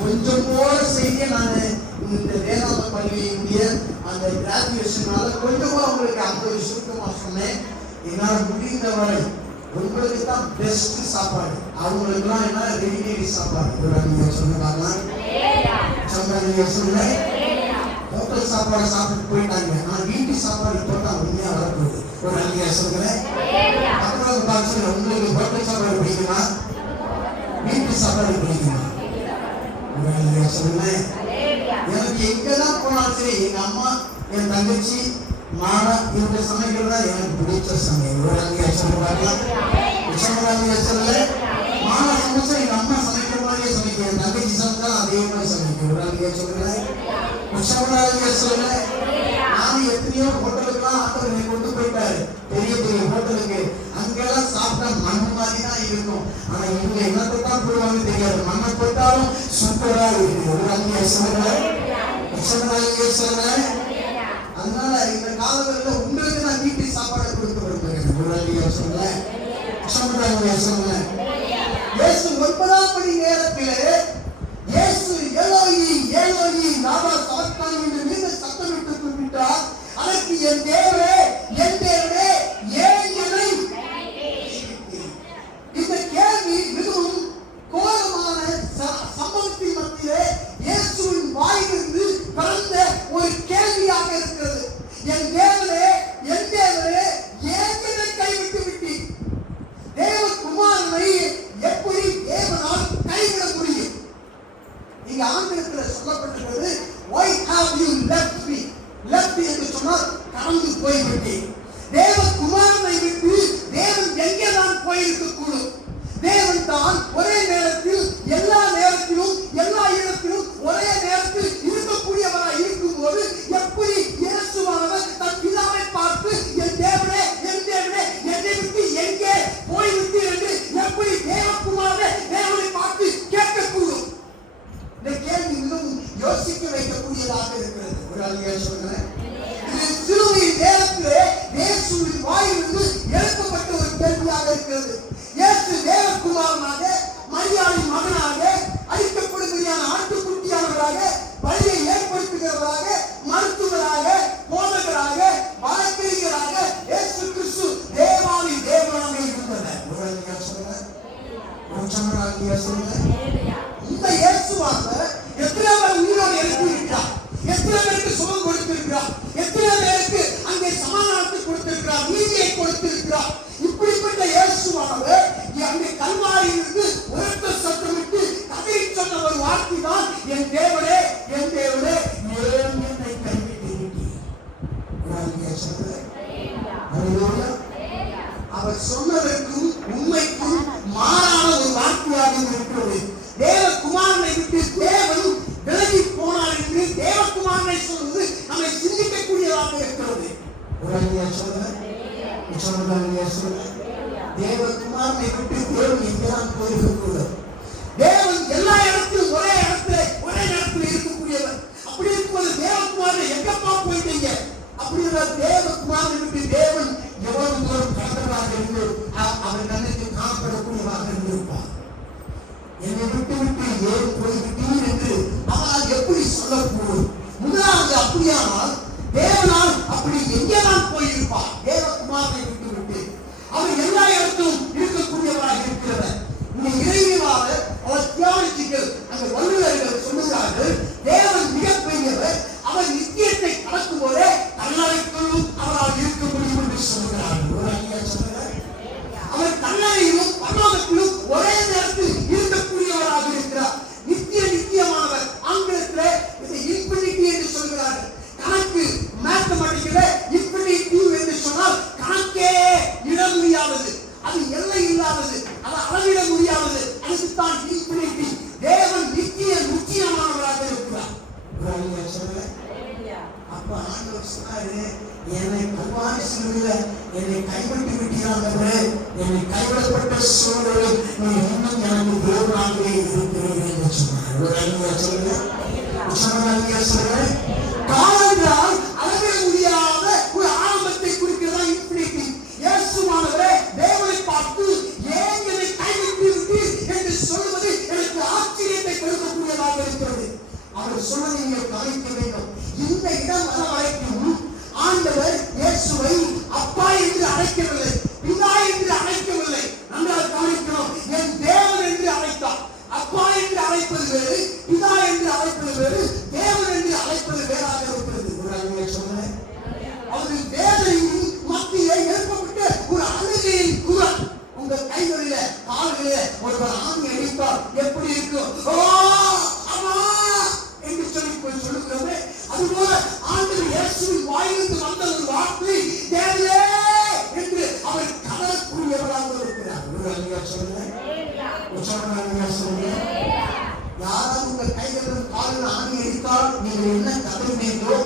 கொஞ்சம் போல செய்ய நான் இந்த வேதாந்த பள்ளியினுடைய அந்த கிராஜுவேஷனால கொஞ்சம் போல உங்களுக்கு அந்த சுருக்கமா சொன்னேன். என்னால் முடிந்தவரை உங்களுக்கு தான் பெஸ்ட் சாப்பாடு, அவங்களுக்குலாம் என்ன ரெடிமேட் சாப்பாடு. நீங்க சொன்னாங்க சொல்ல ஹோட்டல் சாப்பாடு சாப்பிட்டு போயிட்டாங்க. ஆனால் வீட்டு சாப்பாடு போட்டா உண்மையா வரப்போகுது. ஒரு நீங்க சொல்லுங்களேன். அப்புறம் பார்த்து உங்களுக்கு ஹோட்டல் சாப்பாடு பிடிக்குமா, வீட்டு சாப்பாடு பிடிக்குமா? சொல்லுங்களேன். எனக்கு எங்கதான் போனாலும் சரி, எங்க அம்மா என் தங்கச்சி மாடா இவங்க சமைக்கிறதா எனக்கு பிடிச்ச சமையல். சொல்லுவாங்க சொல்ல மாடா சமைச்சா எங்க அம்மா சமைக்கிற மாதிரியே சமைக்க, என் தங்கச்சி சமைச்சா அதே மாதிரி சமைக்க. சொல்லுங்களேன். சொல்லுங்க. நானும் எத்தனையோ ஹோட்டலுக்குலாம் ஆட்டோவை கொண்டு போயிட்டாரு, பெரிய பெரிய ஹோட்டலுக்கு. அங்கெல்லாம் சாப்பிட்டா மண் மாதிரி தான் இருக்கும். ஆனா இவங்க என்னத்தை தான் போடுவாங்க தெரியாது, மண்ணை போட்டாலும் சூப்பரா இருக்கு. சொல்லுங்க. அதனால இந்த காலங்களில் உங்களுக்கு நான் வீட்டு சாப்பாடை கொடுத்து விரும்புகிறேன். சொல்லுங்க. இயேசு 9ஆம் மணி நேரத்திலே இயேசு எலோயி எலோயி லாமா சபக்தானி என்று மீண்டும் சத்தமிட்டு கூப்பிட்டார். அதற்கு என் தேவனே என் தேவனே ஏன் என்னை. இந்த கேள்வி மிகவும் கோரமான சம்பவத்தின் மத்தியிலே இயேசுவின் வாயிலிருந்து பிறந்த ஒரு கேள்வியாக இருக்கிறது. என் தேவனே என் தேவனே ஏன் என்னை கைவிட்டு விட்டீர்? தேவகுமாரனை எப்படி தேவனால் கைவிட முடியும்? இங்க ஆங்கிலத்தில் சொல்லப்பட்டிருக்கிறது why have you left me? left என்று சொன்னால் கடந்து போய்விட்டேன். தேவகுமாரனை விட்டு தேவன் எங்கே தான் போயிருக்க கூடும்? தேவன் தான் ஒரே நேரத்தில் எல்லா நேரத்திலும் எல்லா இடத்திலும் ஒரே நேரத்தில் இருக்கக்கூடியவராக இருக்கும்போது எப்படி இயேசுவானவர் தன் பிதாவை பார்த்து என் தேவனே என்னை விட்டு எங்கே போய்விட்டு என்று எப்படி தேவகுமாரனை தேவனை பார்த்து கேட்கக்கூடும்? இந்த கேள்வி மிகவும் யோசிக்க வைக்கக்கூடியதாக இருக்கிறது. ஒரு ஆளியா சொல்கிறேன். இது சிலுவை நேரத்திலே இயேசுவின் வாயிலிருந்து எழுப்பப்பட்ட ஒரு கேள்வியாக இருக்கிறது. இயேசு தேவகுமாரனாக மரியாளின் மகனாக அழிக்கப்படும்படியான ஆட்டுக்குட்டியானவராக பலியை ஏற்படுத்துகிறவராக மருத்துவராக போதகராக வழக்கறிஞராக இயேசு கிறிஸ்து தேவாதி தேவனாக இருந்தவர். ஒரு ஆளியா சொல்கிறேன். இந்த இயேசுவானவர் எத்தனை பேர் உயிரோடு எழுப்பியிருக்கிறார், எத்தனை பேருக்கு சுகம் கொடுத்திருக்கிறார், எத்தனை பேருக்கு அங்கே சமாதானத்தை கொடுத்திருக்கிறார், நீதியை கொடுத்திருக்கிறார். இப்படிப்பட்ட இயேசுவானவர் அங்கே கல்வாரியிலிருந்து உரத்த சத்தமிட்டு கதை சொன்ன ஒரு வார்த்தை தான் என் தேவனே என் தேவனே ஏன் என்னை கைவிட்டீர்? அவர் சொன்னதற்கும் உண்மைக்கும் மாறான ஒரு வார்த்தையாக இருக்கிறது. தேவகுமாரனை விட்டு தேவன் விலகி போனார் என்று தேவகுமாரனை சொல்வது நம்மை சிந்திக்கக்கூடியதாக இருக்கிறது. தேவகுமாரனை விட்டு தேவன் எங்கேதான் போயிருக்கக்கூடாது. தேவன் எல்லா இடத்திலும் ஒரே இடத்துல இருக்கக்கூடியவர். அப்படி இருக்கும்போது தேவகுமாரனை எங்கப்பா போயிட்டீங்க? அப்படின்னா தேவகுமாரனை விட்டு தேவன் எவ்வளவு தூரம் கடந்தவராக இருந்து அவர் கண்ணுக்கு காணப்படக்கூடியவராக இருந்திருப்பார். என்னை விட்டு ஏன் போய்விட்டீர் என்று அவனால் எப்படி சொல்லக்கூடும்? முதலாவது அப்படியானால் தேவனால் அப்படி எங்கேதான் போயிருப்பார்? தேவகுமாரனை விட்டு அவர் எல்லா இடத்திலும் இருக்கக்கூடியவராக இருக்கிறவர். இந்த இறைவாக அவர் தியானிகள் அந்த வல்லுநர்கள் சொல்லுகிறார்கள், தேவன் மிகப்பெரியவர், அவர் நித்தியத்தை கடக்கும் போதே கல்லறைக்குள்ளும் அவரால் இருக்க முடியும் என்று சொல்லுகிறார்கள். அவர் கல்லறையிலும் பரலோகத்திலும் ஒரே நேரத்தில் இருக்கக்கூடியவராக இருக்கிறார். நித்தியமானவர். ஆங்கிலத்தில் இன்ஃபினிட்டி என்று சொல்கிறார்கள். கணக்கு மேத்தமெட்டிக்கல் இன்ஃபினிட்டி என்று சொன்னால் கணக்கே இட முடியாதது, அது எல்லை இல்லாதது, அது அளவிட முடியாதது. அதுக்குத்தான் இன்ஃபினிட்டி. தேவன் நிச்சயமானவராக இருக்கிறார். அப்ப ஆண்டவர் சொன்னாரு, என்னை கல்வாரி சிலுவையில் என்னை கைவிட்டு விட்டீராண்டவரே, என்னை கைவிடப்பட்ட சூழலில் நீ இன்னும் எனக்கு தேவனாகவே இருக்கிறீர்கள் என்று சொன்னார். ஒரு சொல்லுங்க. காரணம் அதுபோல ஆண்டவர் இயேசுவின் வாயிலிருந்து வந்த ஒரு வார்த்தை தேவனே என்று அவர் கதறக்கூடியவராக இருக்கிறார். யாராவது உங்கள் கைகளிலும் காலில் ஆணி அடித்தால் நீங்கள் என்ன கதறினீர்களோ,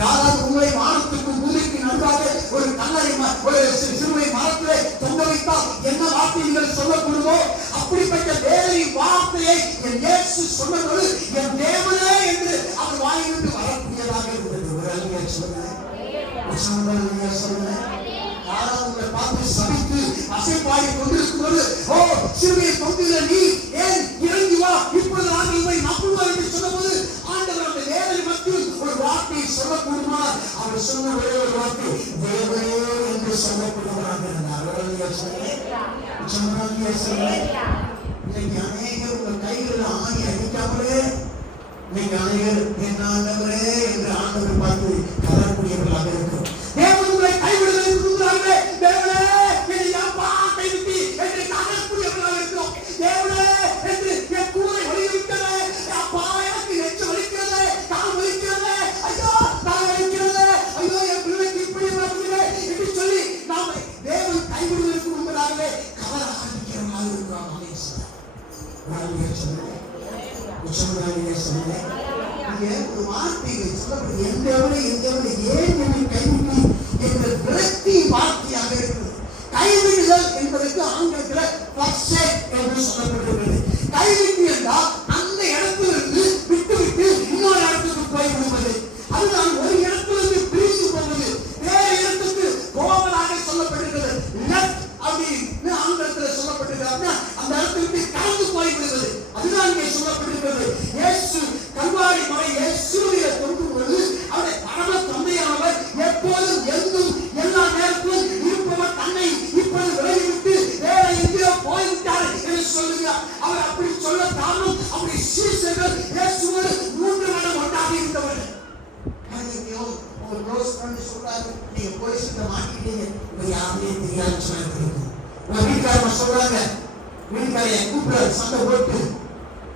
யாராவது உங்களை வானத்துக்கு பூமிக்கு நன்றாக ஒரு கல்லறை ஒரு சிறுவை மரத்திலே தொங்க வைத்தால் என்ன வார்த்தை நீங்கள் சொல்லக்கூடுமோ, அப்படிப்பட்ட தேவனின் வார்த்தையை என் இயேசு சொன்னபோது என் தேவனே என்று அவர் வாயிலிருந்து வரக்கூடியதாக இருந்தது. ஒரு அழிய சொல்லுங்க, யாராவது உங்களை பார்த்து சபித்து அசைப்பாடி கொண்டிருக்கும்போது, ஓ சிறுவையை தொங்குகிற நீ ஏன் இறங்கி வா, இப்பொழுது நாங்கள் இவை நம்புவோம் என்று சொன்னபோது ஆண்டவர் அந்த வேதனை மத்தியில் ஒரு வார்த்தையை சொல்லக்கூடுமா? அவர் சொன்ன ஒரே ஒரு வார்த்தை தேவனே என்று சொல்லக்கூடியவராக இருந்தார். இன்னைக்கு அநேகர் உங்கள் கைகளில் ஆணி அடிக்காமலே நீங்க அநேகர் என் ஆண்டவரே என்று ஆண்டவர் பார்த்து கதறக்கூடியவர்களாக இருக்கும். தேவன் உங்களை கைவிடுவதற்கு முன்னாலே தேவனே என்னை யாப்பா கைவிட்டு என்று கதறக்கூடியவர்களாக இருக்கிறோம். தேவனே என்று என் கூரை வலியுறுத்தவே, அப்பா எனக்கு நெஞ்சு வலிக்கிறதே, கால் வலிக்கிறதே, ஐயோ தலை வலிக்கிறதே, ஐயோ என் பிள்ளைக்கு இப்படி நடக்குதே என்று சொல்லி நாம தேவன் கைவிடுவதற்கு முன்பதாகவே கதற ஆரம்பிக்கிறவர்களாக இருக்கிறோம். ஒரு வார்த்தையை சொல்லப்படுது, எந்தவரை ஏன் என்னை கைவிட்டு என்ற விரக்தி வார்த்தையாக இருக்கிறது. கைவிடுதல் என்பதற்கு ஆங்கிலத்தில் forsake என்று சொல்லப்பட்டிருக்கிறது. கைவிட்டு என்றால் அந்த இடத்திலிருந்து விட்டுவிட்டு இன்னொரு இடத்துக்கு போய் விடுவது, அதுதான் ஒரு இடத்திலிருந்து பிரிந்து போவது. வேறு இடத்துக்கு போவதாக சொல்லப்பட்டிருக்கிறது. லெஃப்ட் அப்படின்னு ஆங்கிலத்தில் சொல்லப்பட்டிருக்கிறது, அந்த இடத்திற்கு கடந்து போய் விடுவது, அதுதான் இங்கே சொல்லப்பட்டிருக்கிறது. இயேசு கல்வாரி மலையை சிலுவையிலே தொங்கும் பொழுது அவருடைய பரம தந்தையானவர் எப்போதும் எங்கும் எல்லா நேரத்திலும் இருப்பவர் தன்னை இப்பொழுது விலகிவிட்டு வேற எங்கேயோ போய்விட்டார் என்று சொல்லுகிறார். அவர் அப்படி சொல்ல காரணம் அப்படி சீசர்கள் இயேசுவோடு 3 வருடம் ஒன்றாக இருந்தவர்கள். உங்க க்ளோஸ் ஃப்ரெண்ட் சொல்றாரு, நீங்க போய் சுத்த மாட்டிட்டீங்க, இவர் யாருமே தெரியாது சொன்னாங்க. உங்க வீட்டுக்காரங்க சொல்றாங்க, வீட்டுக்காரைய கூப்பிட சண்டை போட்டு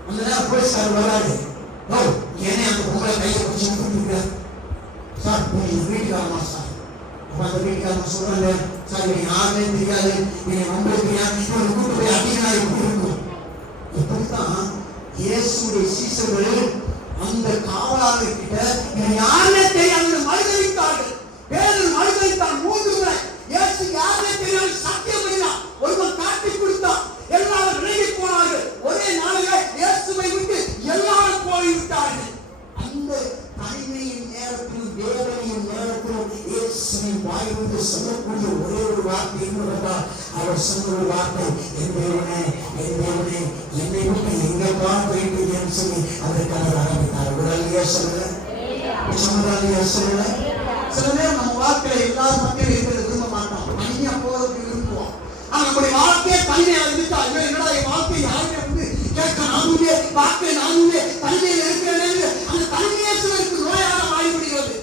அந்த நேரம் போலீஸ்காரர் வராது. ஓ ஏனே அந்த பொம்பளை கையை பிடிச்சி கூப்பிட்டுருக்காரு சார், நீங்க வீட்டுக்காரமா சார். அப்ப அந்த வீட்டுக்காரங்க சொல்றாங்க, சார் இவன் யாருமே தெரியாது, இவன் நம்மளுக்கு தெரியாது, இவன் கூப்பிட்டு போய் அதிகமாக எப்படி இருக்கும். இப்படித்தான் இயேசுடைய சீசர்கள் அந்த காவலாளர் கிட்ட இவன் யாருமே தெரியாது மறுதளித்தார்கள். பேரு மறுதளித்தான் 3 முறை. இயேசு யாருமே தெரியாது சத்தியம் பண்ணினார், ஒருவன் காட்டி கொடுத்தான், எல்லாரும் விலகி போனார்கள். ஒரே நாளிலே இயேசுவை விட்டு எல்லாரும் போய்விட்டார்கள். அந்த தனிமையின் நேரத்தில் வேதனையின் நேரத்தில் இயேசுவின் வாயிலிருந்து சொல்லக்கூடிய ஒரே ஒரு வார்த்தை என்னவென்றால், அவர் சொன்ன ஒரு வார்த்தை, என் தேவனே என்னை விட்டு எங்கெல்லாம் போயிட்டு என்று சொல்லி அதற்காக ஆரம்பித்தார். உடனே சொல்லுங்க, சில நேரம் நம்ம வாழ்க்கையில எல்லாரும் மக்கள் இருக்கிறது விரும்ப மாட்டோம், தனியா போறதுக்கு விரும்புவோம். ஆனா நம்முடைய வாழ்க்கையே தனிமையா இருந்துட்டா, என்னடா என் வாழ்க்கை யாருமே வந்து கேட்க நானுமே பார்க்க நானுமே தனிமையில் இருக்கிறேன், அந்த தனிமையே சிலருக்கு நோயாக மாறிவிடுகிறது.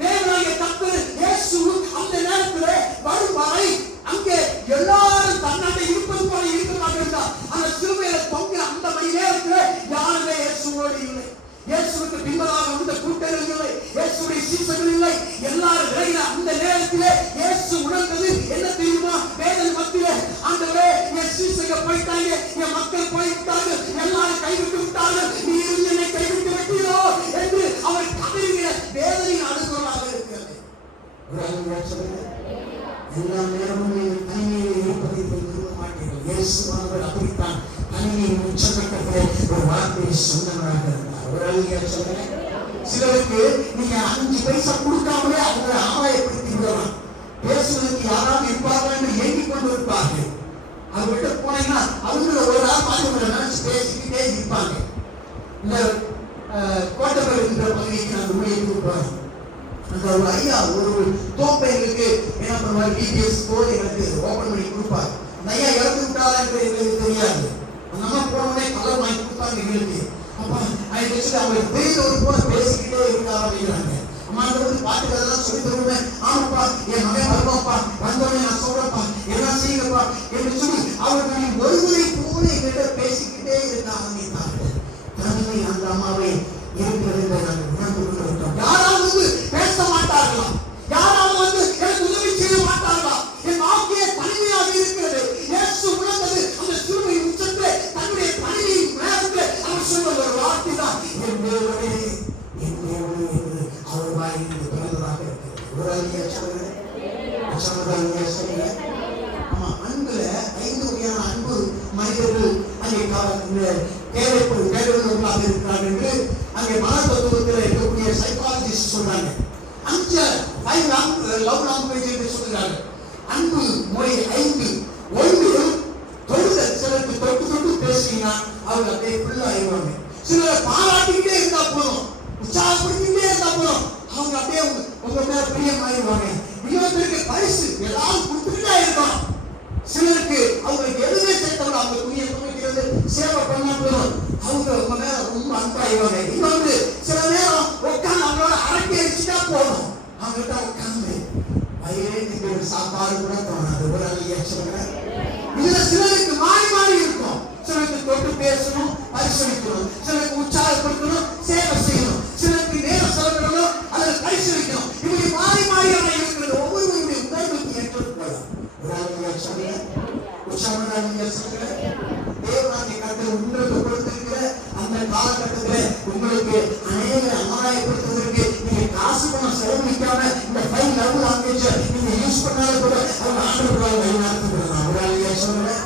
தேவனாகிய கர்த்தர் இயேசு அந்த நேரத்தில் வரும் வரை அங்கே எல்லாரும் தன்னாட்டை இருப்பது போல இருக்கிறதாக இருந்தார். அந்த சிலுவையில தொங்கின அந்த மணி நேரத்தில் யாருமே இயேசுவோடு இல்லை. இயேசுவுக்கு பின்பதாக வந்த கூட்டங்கள் இல்லை, இயேசுடைய சீசர்கள் இல்லை, எல்லாரும் விலகின அந்த நேரத்திலே இயேசு உணர்ந்தது என்ன தெரியுமா? வேதனை மத்தியிலே ஆண்டவரே என் சீசர்கள் போயிட்டாங்க, என் மக்கள் போய்விட்டார்கள், எல்லாரும் கைவிட்டு விட்டார்கள், நீ இருந்து என்னை கைவிட்டு விட்டீரோ என்று அவர் கதறின வேதனை அனுபவமாக இருக்கிறது. எல்லா நேரமும் நீங்கள் தனிமையில் இருப்பதை விரும்ப மாட்டீர்கள். இயேசுவானவர் அப்படித்தான் தனிமையின் உச்சக்கட்டத்திலே ஒரு வார்த்தையை சொன்னவராக இருந்தார். சிலருக்கு நீங்க 5 பைசா கொடுக்காமலே அவங்களை ஆதாயப்படுத்தி விடலாம். பேசுவதற்கு யாராவது இருப்பார்கள் என்று எண்ணிக் கொண்டு இருப்பார்கள். அது விட்டு போனீங்கன்னா அவங்கள ஒரு ஆள் பார்த்து நினைச்சு பேசிக்கிட்டே இருப்பாங்க. இந்த கோட்டபர் என்ற பகுதிக்கு நான் ஊழியத்துக்கு போறேன். அந்த ஒரு ஐயா ஒரு தோப்பை எங்களுக்கு என்ன பண்ணுவார், டிபிஎஸ் போது எனக்கு ஓபன் பண்ணி கொடுப்பார். அந்த ஐயா இறந்து விட்டாரா என்று எங்களுக்கு தெரியாது. அந்த அம்மா போனோடனே கலர் வாங்கி கொடுத்தாங்க எங்களுக்கு. அப்பா அதை வச்சுட்டு அவங்களுக்கு தெரிந்தவர் போல பேசிக்கிட்டே இருக்க ஆரம்பிக்கிறாங்க. அம்மா வந்து பாட்டுக்கெல்லாம் சொல்லி தருவேன். ஆமாப்பா என் மகன் வருவாப்பா, வந்தோடனே நான் சொல்றப்பா எல்லாம் செய்யுங்கப்பா என்று சொல்லி அவர்களின் ஒருவரை போல எங்கிட்ட பேசிக்கிட்டே இருக்க ஆரம்பித்தார்கள். தனிமை அந்த அம்மாவை இருக்கிறது நாங்கள் உணர்ந்து கொண்டிருக்கிறோம். யாராவது ஆமா, அன்புல 5 வகையான அன்பு மனிதர்கள் அங்கே தேவைப்படுவர்களாக இருக்கிறார்கள் என்று அங்கே மனத்தத்துவத்தில் இருக்கக்கூடிய சைக்காலஜிஸ்ட் சொல்றாங்க. 5 லவ் லாங்குவேஜ் என்று சொல்கிறார்கள். அன்பு மொழி 5. 1 தொடுதல். சிலருக்கு தொட்டு தொட்டு பேசுறீங்கன்னா அவங்க அப்படியே ஃபுல்லா ஆயிடுவாங்க. சிலர் பாராட்டிக்கிட்டே இருந்தா போதும், உற்சாகப்படுத்திக்கிட்டே இருந்தா போதும், அவங்க அப்படியே உங்க மேல பிரியமாயிருவாங்க. இன்னொருத்தருக்கு பரிசு ஏதாவது கொடுத்துக்கிட்டே இருக்கணும். சிலருக்கு அவங்களுக்கு எதுவுமே சேர்த்தவங்க அவங்க துணியை துணிக்கிறது சேவை பண்ணா போதும், அவங்க உங்க மேல ரொம்ப அன்பாயிருவாங்க. இன்னொன்று சில நேரம் உட்காந்து அவங்களோட அரட்டை அடிச்சுட்டா போதும், அவங்ககிட்ட உட்காந்து வயிறு சாப்பாடு கூட தோணாது. ஒரு அழியா சொல்றேன். இதுல சிலருக்கு மாறி மாறி இருக்கும். சிலருக்கு தொட்டு பேசணும், பரிசளிக்கணும், சிலருக்கு உற்சாகப்படுத்தணும், சேவை செய்யணும், சிலருக்கு நேரம் செலவிடணும், அதில் பரிசளிக்கணும். இப்படி மாறி மாறியான இருக்கிறது. ஒவ்வொருவருடைய உணர்வுக்கு ஏற்றது போல ஒரு அழியா சொல்றேன். உற்சாகம் சொல்றேன். தேவனாகிய கர்த்தர் உங்களுக்கு கொடுத்திருக்கிற அந்த காலகட்டத்தில் உங்களுக்கு அநேக ஆதாயப்படுத்துவதற்கு நீங்க காசு பணம் செலவழிக்காம இந்த 5 லவ் லாங்குவேஜ் நீங்க யூஸ் பண்ணாலும் கூட அவங்க ஆண்டவர்களால் வழிநடத்தப்படலாம். ஒரு அழியா சொல்றேன்.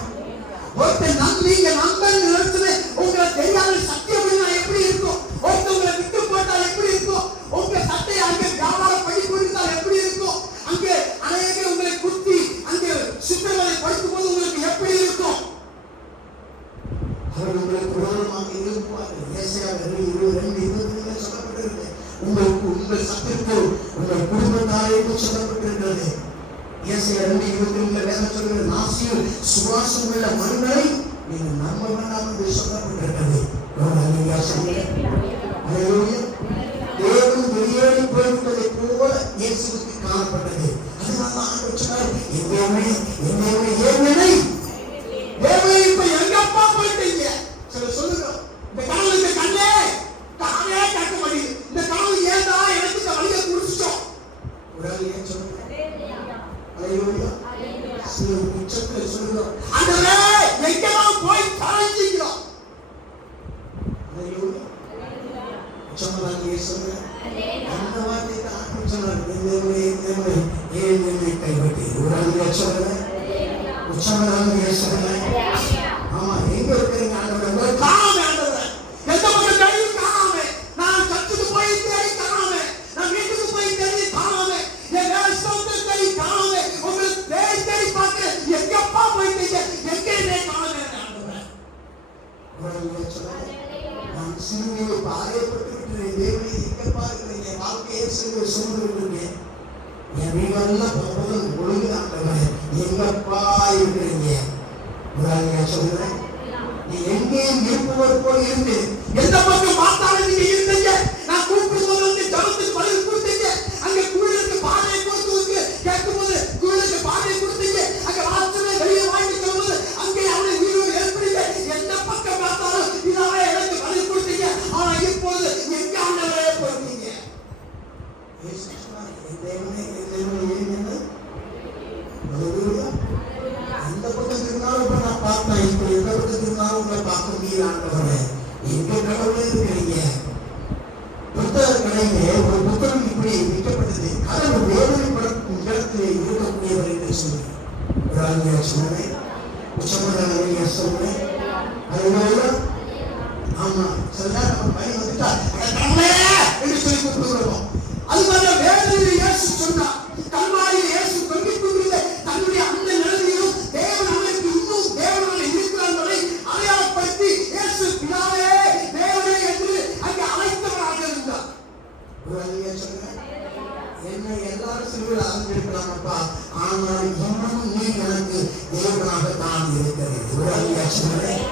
ஒருத்தர் நீங்க நண்பன் நிறுத்துன உங்களை தெரியாத சத்தியம் எப்படி இருக்கும், ஒருத்தவங்களை விட்டு போட்டால் எப்படி இருக்கும், உங்க சட்டையை அங்கே வியாபாரம் பண்ணி கொடுத்தால் எப்படி இருக்கும், அங்கே அநேக உங்களை குத்தி அங்கே சித்திரவதை படுத்தும் போது உங்களுக்கு எப்படி இருக்கும். அவர் உங்களுக்கு விரோதமாக இருக்குவார்கள். ஏசாயா 22:22 சொல்லப்பட்டிருக்கு. உங்களுக்கு உங்கள் சத்திற்கு உங்கள் குடும்பத்தாருக்கு சொல்லப்பட்டிருக்கிறது. ஏசாயா 2:22 வேதம் சொல்கிறது, நாசியில் சுவாசம் உள்ள மனிதரை நீங்கள் நம்ப வேண்டாம் என்று சொல்லப்பட்டிருக்கிறது. தேவன் வெளியேறி போய்விட்டதை போல இயேசுவுக்கு காணப்பட்டது. அதனால ஆண்டவர் சொன்னார், என் தேவனே தேவனே இப்ப எங்கப்பா போயிட்டீங்க. சில சொல்லுங்க, இந்த கனவுக்கு கண்ணே கட்ட மாட்டேங்குது, இந்த கனவு ஏண்டா எனக்கு இந்த வழியை குடிச்சிட்டோம். ஒரு ஆள் ஏன் சொல்லுங்க, எங்கெல்லாம் போய் கலைஞ்சிக்கிறோம். அந்த வார்த்தைக்கு ஆட்டம் சொன்னார், கைப்பற்றி ஒரு ஆள் சொல்றேன். ஆமா, எங்க இருக்கிறீங்க ஆண்டவர்? காணாம ஆண்டவர், எந்த பக்கம் தேடி காணாம, நான் சர்ச்சுக்கு போய் தேடி காணாம, நான் வீட்டுக்கு போய் தேடி காணாம, என் வேலைக்கு தேடி காணாம, உங்களுக்கு தேடி பார்க்க எங்கப்பா போயிட்டீங்க, எங்கே காணாம ஆண்டவர்? நான் சிறுமியை பாறையப்பட்டு விட்டு தேவனை எங்கப்பா இருக்கிறீங்க, வாழ்க்கையை சொல்லுங்க, என் வீடெல்லாம் ஒழுங்கு ஆண்டவர், எங்கப்பா இருக்கிறீங்க? சொல்றேன், நீ எங்கேயும் இருப்பவர் போல் இருந்து எந்த பக்கம் பார்த்தாலும் நீங்க இருந்தீங்க. நான் கூப்பிடும் போது வந்து ஜபத்துக்கு பதில் கொடுத்தீங்க, அங்க குழுக்கு பாதையை கொடுத்து கேட்கும் போது குழுக்கு பாதையை கொடுத்தீங்க, அங்க வாசனை வெளியே வாங்கி சொல்லும்போது அங்கே அவனை உயிரோடு ஏற்படுங்க. எந்த பக்கம் பார்த்தாலும் இதாவே எனக்கு பதில் கொடுத்தீங்க. ஆனா இப்பொழுது எங்க ஆண்டவரே போயிருக்கீங்க? அந்த பக்கம் இருந்தாலும் இப்ப நான் பார்த்தேன், இப்ப எந்த பக்கம் இருந்தாலும் உங்களை பார்க்க முடியல ஆண்டவரே, எங்க கடவுளே இருக்கிறீங்க. புத்தக கடையிலே ஒரு புத்தகம் இப்படி விற்கப்பட்டது, கடவுள் வேதனைப்படும் இடத்திலே இருக்கக்கூடியவர் என்று சொன்னேன். ஒரு ஆளுமையா சொன்னேன், உச்சமதான சொன்னேன். அதனால ஆமா, சில நேரம் நம்ம பையன் வந்துட்டா என்று சொல்லி கூப்பிடுகிறோம். அது மாதிரி வேதனையில் இயேசு சொன்னார், கல்வாரியில் இயேசு தொங்கிக் கொண்டிருந்த தன்னுடைய அந்த நிலையிலும் தேவன் அவனுக்கு இன்னும் தேவனாக இருக்கிறார் என்பதை அடையாளப்படுத்தி இயேசு பிதாவே தேவனே என்று அங்கே அழைத்தவராக இருந்தார். ஒரு அழியா சொல்றேன், என்ன எல்லாரும் சிறுவில் அறிந்திருக்கலாமப்பா, ஆனால் இன்னமும் நீ எனக்கு தேவனாக தான் இருக்கிறேன். ஒரு அழியா சொல்றேன்,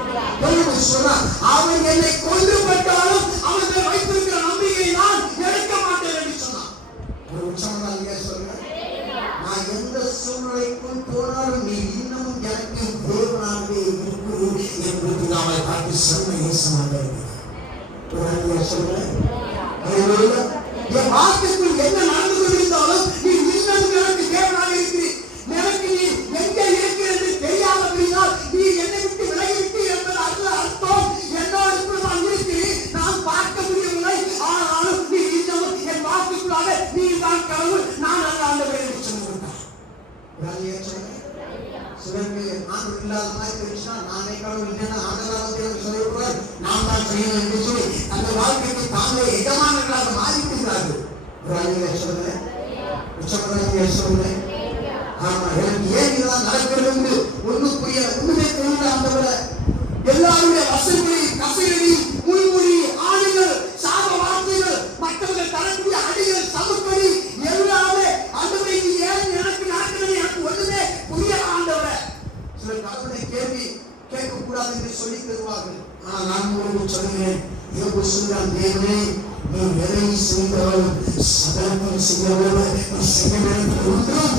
சொன்னார், அவன் என்னை கொண்டு பட்டாலும் அவர்கள் வைத்திருக்கிற நம்பிக்கை நான் எடுக்க மாட்டேன் என்று சொன்னான். ஒரு உச்சமதாலியா சொல்றேன், நான் எந்த சூழ்நிலைக்கும் போனாலும் நீ இன்னமும் எனக்கு தேவனாகவே இருக்கிறது என்று நாம காட்டி சொன்ன இயேசுவாக இருக்கிறார். ஒரு அழியா சொல்றேன், என் வார்த்தைக்குள் என்ன நடந்து கொண்டிருந்தாலும் நீ இன்னமும் எனக்கு தேவனாக இருக்கிறீர். எனக்கு நீ எங்கே இருக்கிறது தெரியாத அப்படினால் நீ என்னை விட்டு விலகிவிட்டு என்பது அல்ல அர்த்தம். என்னோடு நான் இருக்கிறேன், நான் பார்க்க முடியவில்லை, ஆனாலும் நீ இன்னமும் என் வார்த்தைக்குள்ளாக நீ தான் கடவுள், நான் அல்ல ஆண்டவரே என்று சொல்லிவிட்டார். கடவுள் இல்லாத மாதிரி தெரிஞ்சுன்னா நானே கடவுள் இல்லைன்னா ஆண்டவராக வந்து எனக்கு சொல்லக்கூடாது, நான் தான் செய்யணும் என்று சொல்லி அந்த வாழ்க்கைக்கு தாங்களே எஜமானர்களாக மாறிவிடுகிறார்கள். சொல்லுங்க, சொல்லுங்க. ஆமா, எனக்கு ஏன் இதெல்லாம் நடக்கிறது என்று ஒன்றும் புரியல, ஒண்ணுமே தெரியல. ஆண்டவரை எல்லாருடைய வசதி கசையடி முள்மொழி ஆடுகள் சாப வார்த்தைகள் மற்றவர்கள் தரக்கூடிய அடிகள் சமக்கடி எல்லாமே ஆண்டவரை ஏன் எனக்கு நடக்கிறது எனக்கு ஒண்ணுமே புரியல. ஆண்டவரை சில கடவுளை கேள்வி கேட்க கூடாது என்று சொல்லி தருவார்கள். நான் உங்களுக்கு சொல்கிறேன், யோபு சொல்கிறான், தேவனே நீ எதை செய்தாலும் சகலமும் செய்யவும் செய்ய வேண்டும் ஒன்றும்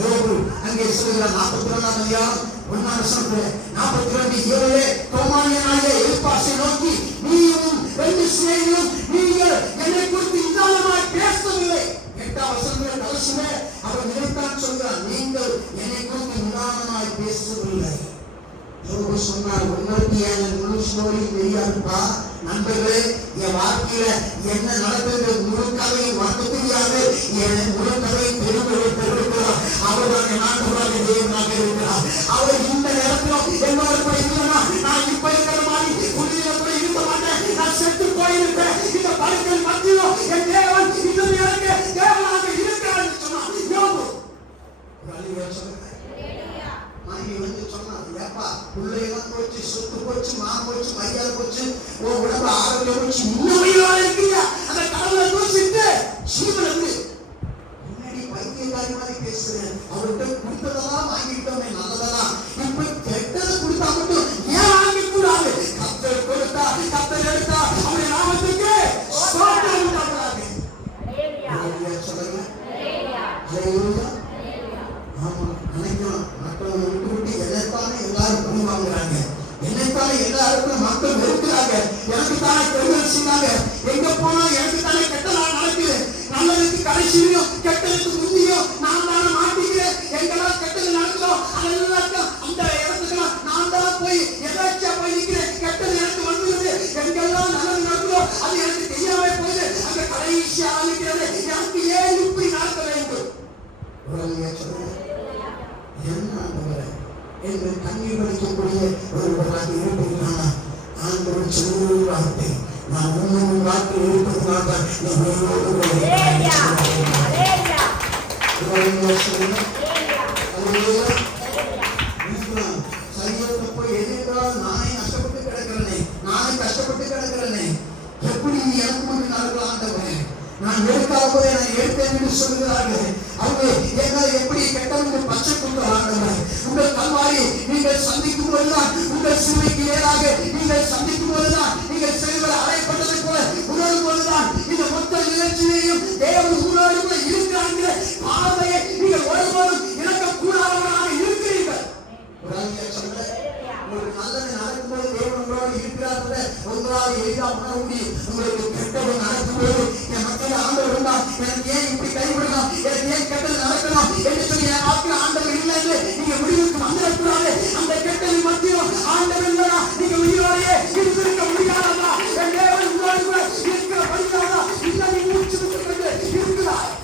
யோபு அங்கே சொல்கிறார் 42ஆம் அதிகாரம் 1ஆம் வசனம் 42:7 தோமானியனாகிய எலிப்பாசை நோக்கி, நீயும் 2 சிநேகிதரும் நீங்கள் என்னை குறித்து நிதானமாய் பேசவில்லை. 8ஆம் வசனத்தில் கடைசியிலே அவர் நினைத்தான் சொல்கிறார், நீங்கள் என்னை குறித்து நிதானமாய் பேசவில்லை. யோபு சொன்னார், உங்களுக்கு என் முழு ஸ்டோரி தெரியாதுப்பா நண்பர்களே, என் வாழ்க்கையில என்ன நடந்தது முழு கதையும் வந்து தெரியாது. என் முழு கதையை பெருமைப்படுத்துகிறார் அவர்தான் என் ஆண்டவராகிய தேவனாக இருக்கிறார். அவர் இந்த நேரத்தில் எல்லாருக்கும் இல்லைன்னா நான் இப்ப இருக்கிற மாதிரி உறுதியில கூட இருக்க மாட்டேன், நான் செத்து போயிருப்பேன். இந்த படுக்கை மத்தியிலும் என் தேவன் இன்னும் எனக்கு தேவனாக இருக்கிறார் சொன்னார் யோபு. மனைவி வந்து சொன்னான், ஏப்பா பிள்ளையெல்லாம் போச்சு, சொத்து போச்சு, மா போச்சு, மையால் போச்சு, உன் உடம்பு ஆரோக்கியம் போச்சு, இன்னும் உயிரோட இருக்கிறியா? அந்த கடவுளை யோசித்து ஜீவன் இருக்கு முன்னாடி பைத்தியக்காரி மாதிரி பேசுறேன். அவர்கிட்ட கொடுத்ததெல்லாம் வாங்கிட்டோமே நல்லதெல்லாம், இப்ப கெட்டதை கொடுத்தா மட்டும் ஏன் வாங்க கூடாது? கத்தர் கொடுத்தா கத்தர் எடுத்தா அவருடைய நாமத்துக்கு ஸ்தோத்திரம் உண்டாவதாக. சொல்லுங்க. ஆமா, நினைக்கலாம் மற்றவங்க விட்டு விட்டு என்னைத்தானே எல்லாரும் பணி வாங்குறாங்க, என்னைத்தானே எல்லாருக்கும் மக்கள் வெறுக்கிறாங்க, எனக்கு தானே பெருமை செய்வாங்க, எங்க போனா எனக்கு தானே கெட்டதா நடக்குது, நல்லதுக்கு கடைசியும் கெட்டதுக்கு முந்தியும் நான் தானே மாட்டிக்கிறேன், எங்கெல்லாம் கெட்டது நடக்குதோ அதெல்லாம் அந்த இடத்துக்குலாம் நான் தான் போய் எதாச்சியா போய் நிற்கிறேன், கெட்டது எனக்கு வந்துடுது, எங்கெல்லாம் நல்லது நடக்குதோ அது எனக்கு தெரியாம போகுது, அங்க கடைசியா ஆரம்பிக்கிறது, எனக்கு ஏன் இப்படி நடக்க வேண்டும்? என்று கண்ணீர் வலிக்கக்கூடிய ஒருவராக இருப்பதனால ஆண்டவன் சொல்லுகிற வார்த்தை, நான் உண்மையின் வார்த்தை இருப்பதனால சரியாக போய் எதிர்த்தால் நானே நஷ்டப்பட்டு கிடக்கிறேனே, நானே கஷ்டப்பட்டு கிடக்கிறேனே, எப்படி எனக்கு மட்டும் நடக்கலாம்? ஆண்டவரே, நான் எடுக்காத போதே நான் எடுத்தேன் என்று சொல்கிறார்கள். அவங்க எங்களை எப்படி கெட்டவங்க பச்சை கொடுக்கிறாங்க. உங்கள் கல்வாரி நீங்கள் சந்திக்கும் போதுதான், உங்கள் சிலுவைக்கு நேராக நீங்கள் சந்திக்கும் போதுதான், நீங்கள் சிலுவையில் அறையப்பட்டதை போல உணரும் போதுதான் இந்த மொத்த நிகழ்ச்சியையும் தேவன் உங்களோடு கூட இருக்கிறாங்க பார்வையை நீங்கள் ஒருவரும் இழக்கக்கூடாதவர்களாக இருக்கிறீர்கள். உங்களுக்கு நல்லது நடக்கும்போது தேவன் உங்களோடு இருக்கிறார்கள், உங்களால் எளிதாக உணர முடியும். உங்களுக்கு கெட்டது நடக்கும்போது என் மக்கள் ஆண்டவர் இருந்தால் எனக்கு ஏன் இப்படி கைவிடலாம், எனக்கு ஏன் கெட்டது நடக்கணும் என்று சொல்லி என் ஆட்கள் ஆண்டவர் இல்லை என்று நீங்க முடிவுக்கு வந்துடக்கூடாது. அந்த கெட்டது மத்தியும் ஆண்டவர் இல்லைனா நீங்க உயிரோடையே இருந்திருக்க முடியாதா? என் தேவன் உங்களோடு கூட இருக்கிற படிக்காதா? இல்லை, நீ மூச்சு விட்டு கொண்டு இருக்கிறாய்.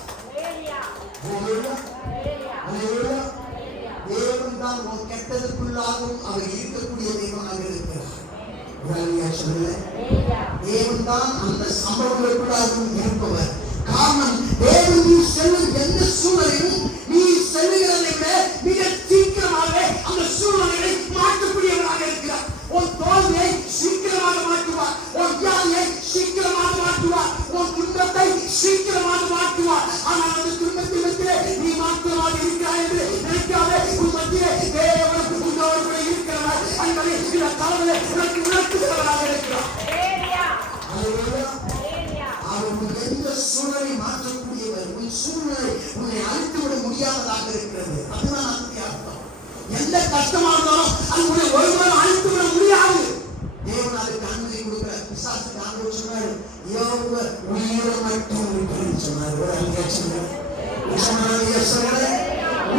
தேவன் தான் உன் கெட்டதுக்குள்ளாகவும் அவர் இருக்கக்கூடிய தெய்வமாக இருக்கிறார். தேவன் தான் அந்த சம்பவங்களுக்குள்ளாகவும் இருப்பவர். காரணம், தேவன் நீ செல்லும் எந்த சூழலிலும் நீ செல்லுகிறதை விட மிக சீக்கிரமாக அந்த சூழ்நிலையை மாற்றக்கூடியவராக இருக்கிறார். உன் தோல்வியை சீக்கிரமாக மாற்றுவார், உன் வியாதியை சீக்கிரமாக மாற்றுவார், உன் துன்பத்தை சீக்கிரமாக மாற்றுவார். ஆனால் அந்த துன்பத்திலே நீ மாற்றமாக இருக்கிறாய் என்று நினைக்காதே. உன் மத்தியிலே தேவன் உன்னோடு கூட இருக்கிறவர் என்பதை சில தலைவரை உனக்கு உணர்த்துகிறவராக இருக்கிறார். அவர் எந்த சூழலை மாற்றக்கூடியவர். உன் சூழ்நிலை உன்னை அழித்துவிட முடியாததாக இருக்கிறது. அதுதான் அதனுடைய அர்த்தம். எந்த கஷ்டமா இருந்தாலும் அது உன்னை ஒருவரும் அழித்துவிட முடியாது. தேவன் அதுக்கு அனுமதி கொடுக்கிற பிசாசுக்கு ஆண்டவர் சொன்னார், யோபு உயிரை மட்டும் இருக்கிறேன்னு சொன்னார்.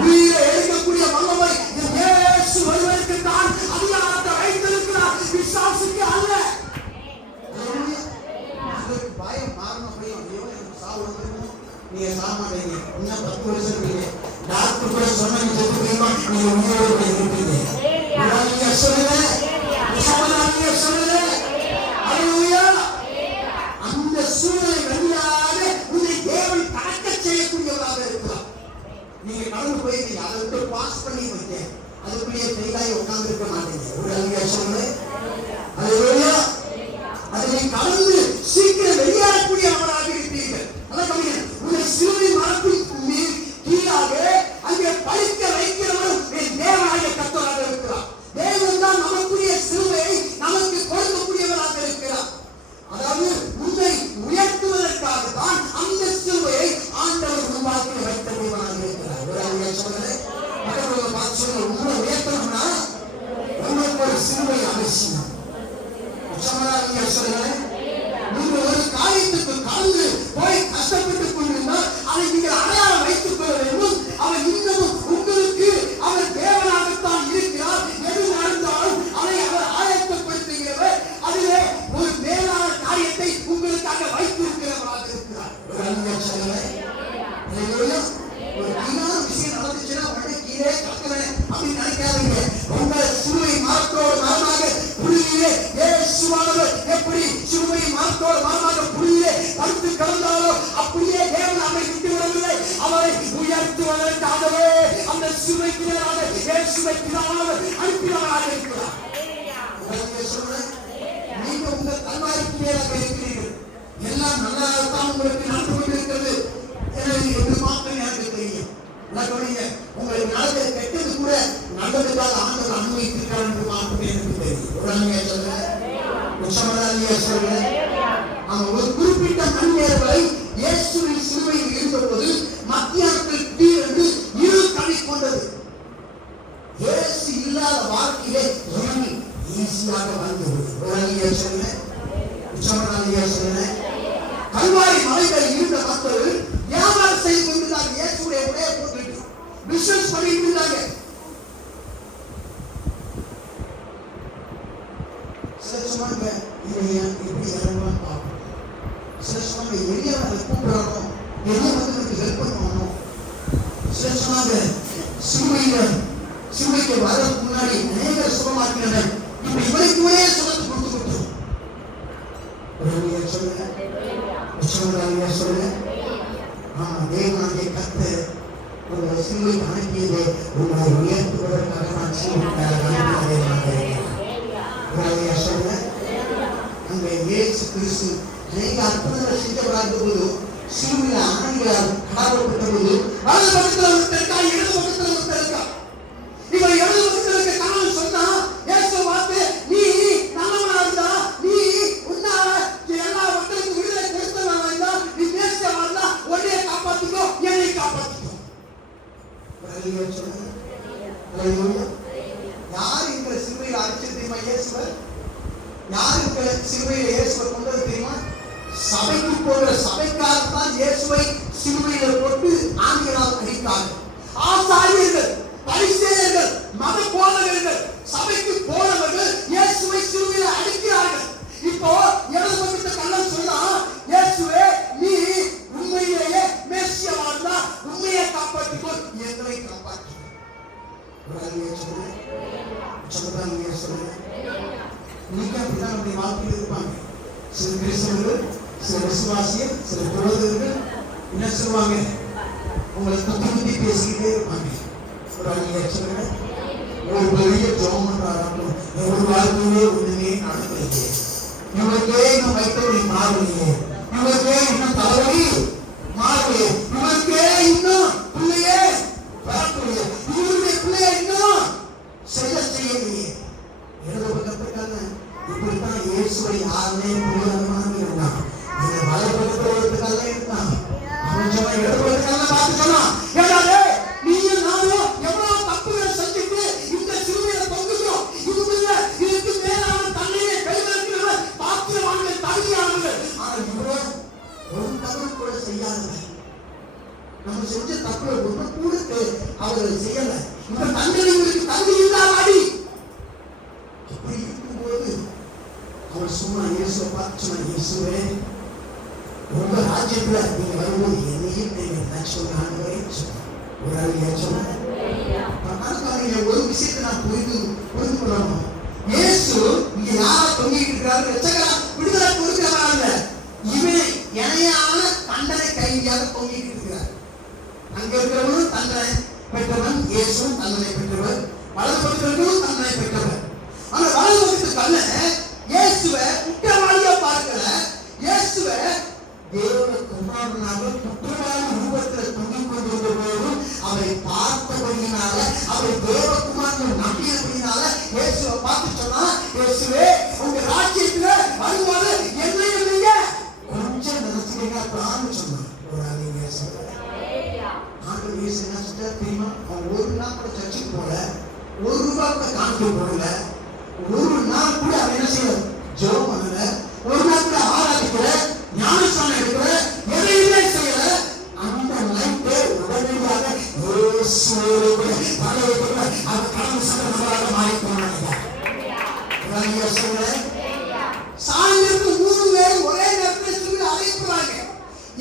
உயிரை எடுக்கக்கூடிய வல்லமை இயேசு ஒருவருக்கு தான் அதிகாரத்தை வைத்திருக்கிறார், பிசாசுக்கு அல்ல. பயம் மாறணும். ஐயோ எனக்கு சாவு வந்துருக்கணும், நீங்க சாக மாட்டீங்க, இன்னும் 10 வருஷம் இருக்கீங்க, டாக்டர் கூட சொன்னாங்க செத்து போயிருமா, நீங்க உயிரோடு இருப்பீங்க. நீங்க சொல்லுங்க, நீங்க சொல்லுங்க. அல்லேலூயா. அந்த சூழலை வழியாக உன்னை தேவன் கடக்க செய்யக்கூடியவராக இருக்கிறார். நீங்க கடந்து போயிருக்கீங்க, அதை விட்டு பாஸ் பண்ணி வைத்தேன், அதுக்குள்ளேயே பெரிதாய் உட்கார்ந்து இருக்க மாட்டீங்க. ஒரு அல்லேலூயா சொல்லுங்க. அல்லேலூயா. அதை கடந்து சீக்கிரம் வெளியேறக்கூடியவராக இருப்பீர்கள். அதான் உன்னை சிலுவை மரத்தின் கீழாக அங்கே பறிக்க வைக்கிறவர் என் தேவனாகிய கர்த்தராக இருக்கிறார். தேவன் தான் நமக்குரிய சிலுவையை நமக்கு கொடுக்கக்கூடியவராக இருக்கிறார். அதாவது உன்னை உயர்த்துவதற்காக தான் அந்த சிலுவையை ஆண்டவர் உருவாக்கி வைத்த தேவனாக இருக்கிறார். ஒரு அல்லேலூயா சொல்லுங்க. மற்றவங்க பார்த்து சொல்லுங்க, உங்களை உயர்த்தணும்னா உங்களுக்கு ஒரு சிலுவை அவசியம். நீங்கள் ஒரு காரியத்துக்கு கலந்து போய் கஷ்டப்பட்டுக் கொண்டிருந்தால் அதை நீங்கள் அடையாளம் வைத்துக் கொள்ள வேண்டும். அவர் இன்னமும் உங்களுக்கு அவர் தேவனாகத்தான் இருக்கிறார். எது நடந்தாலும் அதை அவர் ஆயத்தப்படுத்துகிறவர். அதிலே ஒரு மேலான காரியத்தை உங்களுக்காக வைத்திருக்கிறவராக இருக்கிறார். ஒரு கீழான விஷயம் நடந்துச்சுன்னா உடனே கீழே கத்துறேன் அப்படின்னு நினைக்காதீங்க. உங்கள் சிலுவை மரத்தோடு மரமாக புள்ளியிலே இயேசுவானவர் எப்படி சிலுவை மரத்தோடு மரமாக புள்ளியிலே படுத்து கிடந்தாலோ அப்படியே தேவன் அவரை விட்டு விடவில்லை. அவரை உயர்த்துவதற்காகவே அந்த சிலுவைக்கு நேராக இயேசுவை பிதாவானவர் அனுப்பினவராக இருக்கிறார். நீங்க உங்க கல்வாரிக்கு நேராக இருக்கிறீர்கள். எல்லாம் நல்லதான் உங்களுக்கு நடந்து கொண்டிருக்கிறது. என்று மாத்திரம் எனக்கு தெரியும். உங்களுக்கு நடந்த கெட்டது கூட நல்லதுக்காக ஆண்டவர் அனுமதித்திருக்கார் என்று மாத்திரம் எனக்கு தெரியும். ஒரு குறிப்பிட்ட மணி நேரங்களை இயேசுவின் சிலுவையில் இருந்தபோது மத்தியானத்தில் திடீரென்று இருள் கவிக்கொண்டது. இயேசு இல்லாத வாழ்க்கையிலே ஈஸியாக வாழ்ந்தது. கல்வாரி மலைகள் இருந்த மக்கள் வியாபாரம் செய்து கொண்டிருந்தாங்க. இயேசுடைய உடைய போட்டு பிசினஸ் பண்ணிட்டு இருந்தாங்க. சில சொன்னாங்க எப்படி இறங்கலாம் பார்க்கணும். சில சொன்னாங்க எளிய கூப்பிடணும், எளிய மக்களுக்கு ஹெல்ப் பண்ணணும். சில சொன்னாங்க சிலுவைக்கு வரதுக்கு முன்னாடி அநேக சுகமாக்கினர். இப்ப இவருக்குமே சுகத்தை கொடுத்து கொடுத்தோம். சொல்லுங்க சொல்லுங்க. தேவனாகிய கர்த்தர் உங்களை சிலுவைக்கு அனுப்பியதை உங்களை உயர்த்துவதற்காக நான் சொல்லுங்க. அங்கே இயேசு கிறிஸ்து அநேக அற்புதங்களை செஞ்சவராக போது சிலுவையில் ஆணைகளால் காவப்பட்ட போது வலது பக்கத்தில் ஒருத்தர் இருக்கா, இடது பக்கத்தில் ஒருத்தர் இருக்கா. இவர் இடது பக்கத்தில் இருக்க காரணம் சொன்னா இயேசு பார்த்து, நீ நல்லவனா இருந்தா, நீ உன்னால எல்லா மக்களுக்கு விடுதலை கொடுத்தவனா இருந்தா, நீ பேச வரலாம், உன்னைய காப்பாத்திக்கோ, என்னை காப்பாத்திக்கோ. யார் இந்த சிலுவையில் அடிச்சது தெரியுமா? இயேசுவை யார் இந்த சிலுவையில் இயேசுவை கொண்டது தெரியுமா? சபைக்கு போகிற சபைக்காரத்தான் இயேசுவை சிலுவையில் போட்டு ஆண்களால் அடித்தார்கள். ஆசாரியர்கள், பரிசேயர்கள், மத போதகர்கள், சபைக்கு போனவர்கள் இயேசுவை சிலுவையில் அடிக்கிறார்கள். இப்போ இடது பக்கத்தை கள்ளம் சொன்னா, இயேசுவே நீ உண்மையிலேயே மேசியாவானா, உண்மையை காப்பாற்றிக்கோ, எங்களை காப்பாற்று. நீங்க அப்படிதான் நம்முடைய வாழ்க்கையில் இருப்பாங்க. சில கிறிஸ்தவர்கள், சில விசுவாசியர், சில போதகர்கள் என்ன சொல்லுவாங்க? உங்களை குத்தி குத்தி பேசிக்கிட்டே இருப்பாங்க. ஒரு பெரிய ஜெபம் பண்றாங்க, ஒரு வாழ்க்கையிலே ஒண்ணுமே நடக்கலையே, இவருக்கே இன்னும் வைத்தவரை மாறலையே, இவருக்கே இன்னும் தலைவலி மாறலையே, இவருக்கே இன்னும் பிள்ளையே வரக்கூடிய இவருடைய பிள்ளைய இன்னும் செய்யலையே. இடது பக்கத்துக்கான இப்படித்தான் இயேசுவை யாருமே புரியாதமாக இருந்தான். இந்த வலைப்படத்துக்காக இருந்தான். அவன் சொன்ன இடது பக்கத்துக்காக பார்த்து சொன்னான், ஏடாதே நீயும் நானும் எவ்வளவு தப்புகள் செஞ்சுட்டு இந்த சிலுவையில தொங்குகிறோம். இதுக்கு மேலான தன்னையே கைவிடுகிறவர் பாத்திரவான்கள், தகுதியானவர்கள். ஆனால் இவரோ ஒரு தவறு கூட செய்யாதவர். நம்ம செஞ்ச தப்பு ஒன்று கூட அவர்கள் செய்யல. இந்த தண்டனை உங்களுக்கு தகுதி இல்லாத அப்படி இருக்கும்போது அவர் சும்மா இயேசுவை பார்த்து சொன்ன, இயேசுவே உங்க ராஜ்யத்துல நீங்க வரும்போது என்னையும் நீங்க சொல்றாங்க. ஒரு ஆள் சொல்லுங்க. ஒரு விஷயத்தை நான் புரிந்து கொள்ளணும். இயேசு இங்க யாரா தொங்கிட்டு இருக்கிறாரு? ரட்சகரா விடுதலை கொடுக்கிறவராக இவனை இணையான தண்டனை கைதியாக தொங்கிட்டு இருக்கிறார். அங்க இருக்கிறவனும் தண்டனை பெற்றவன், இயேசுவும் தண்டனை பெற்றவர், வலது பக்கத்திலும் தண்டனை பெற்றவர். ஆனா வலது பக்கத்துக்கு அல்ல, இயேசுவை குற்றவாளியா பார்க்கல, இயேசுவை தேவ குமாரனாக குற்றவாளி ரூபத்தில் தொங்கிக் கொண்டிருந்த போதும் அவரை பார்த்தபடியினால, அவரை தேவகுமாரன் நம்பியபடியினால இயேசுவை பார்த்து சொன்னா, இயேசுவே உங்க ராஜ்யத்துல வரும்போது என்ன இல்லைங்க கொஞ்சம் நினைச்சுக்கீங்க அப்படின்னு சொன்னான். ஒரு ஆளுங்க ஆண்டு இயேசு என்ன சொல்ற தெரியுமா? அவன் ஒரு நாள் கூட சர்ச்சுக்கு போல, ஒரு ரூபாய் கூட காணிக்க போடல, ஒரு நாள் கூட அவன் என்ன செய்யல, ஜெபம் பண்ணல, ஒரு நாள் கூட ஆராதிக்கல, ஞானஸ்நானம் எடுக்கல, எதையுமே செய்யல. அந்த நைட்டே உடனடியாக இயேசுவோடு கூட பழகப்பட்ட அவர் கடந்து சென்றவராக மாறி போனாங்க. சாயந்தரத்துக்கு 3 பேர் ஒரே நேரத்தில் சிலுவையில் அறையப்படுறாங்க.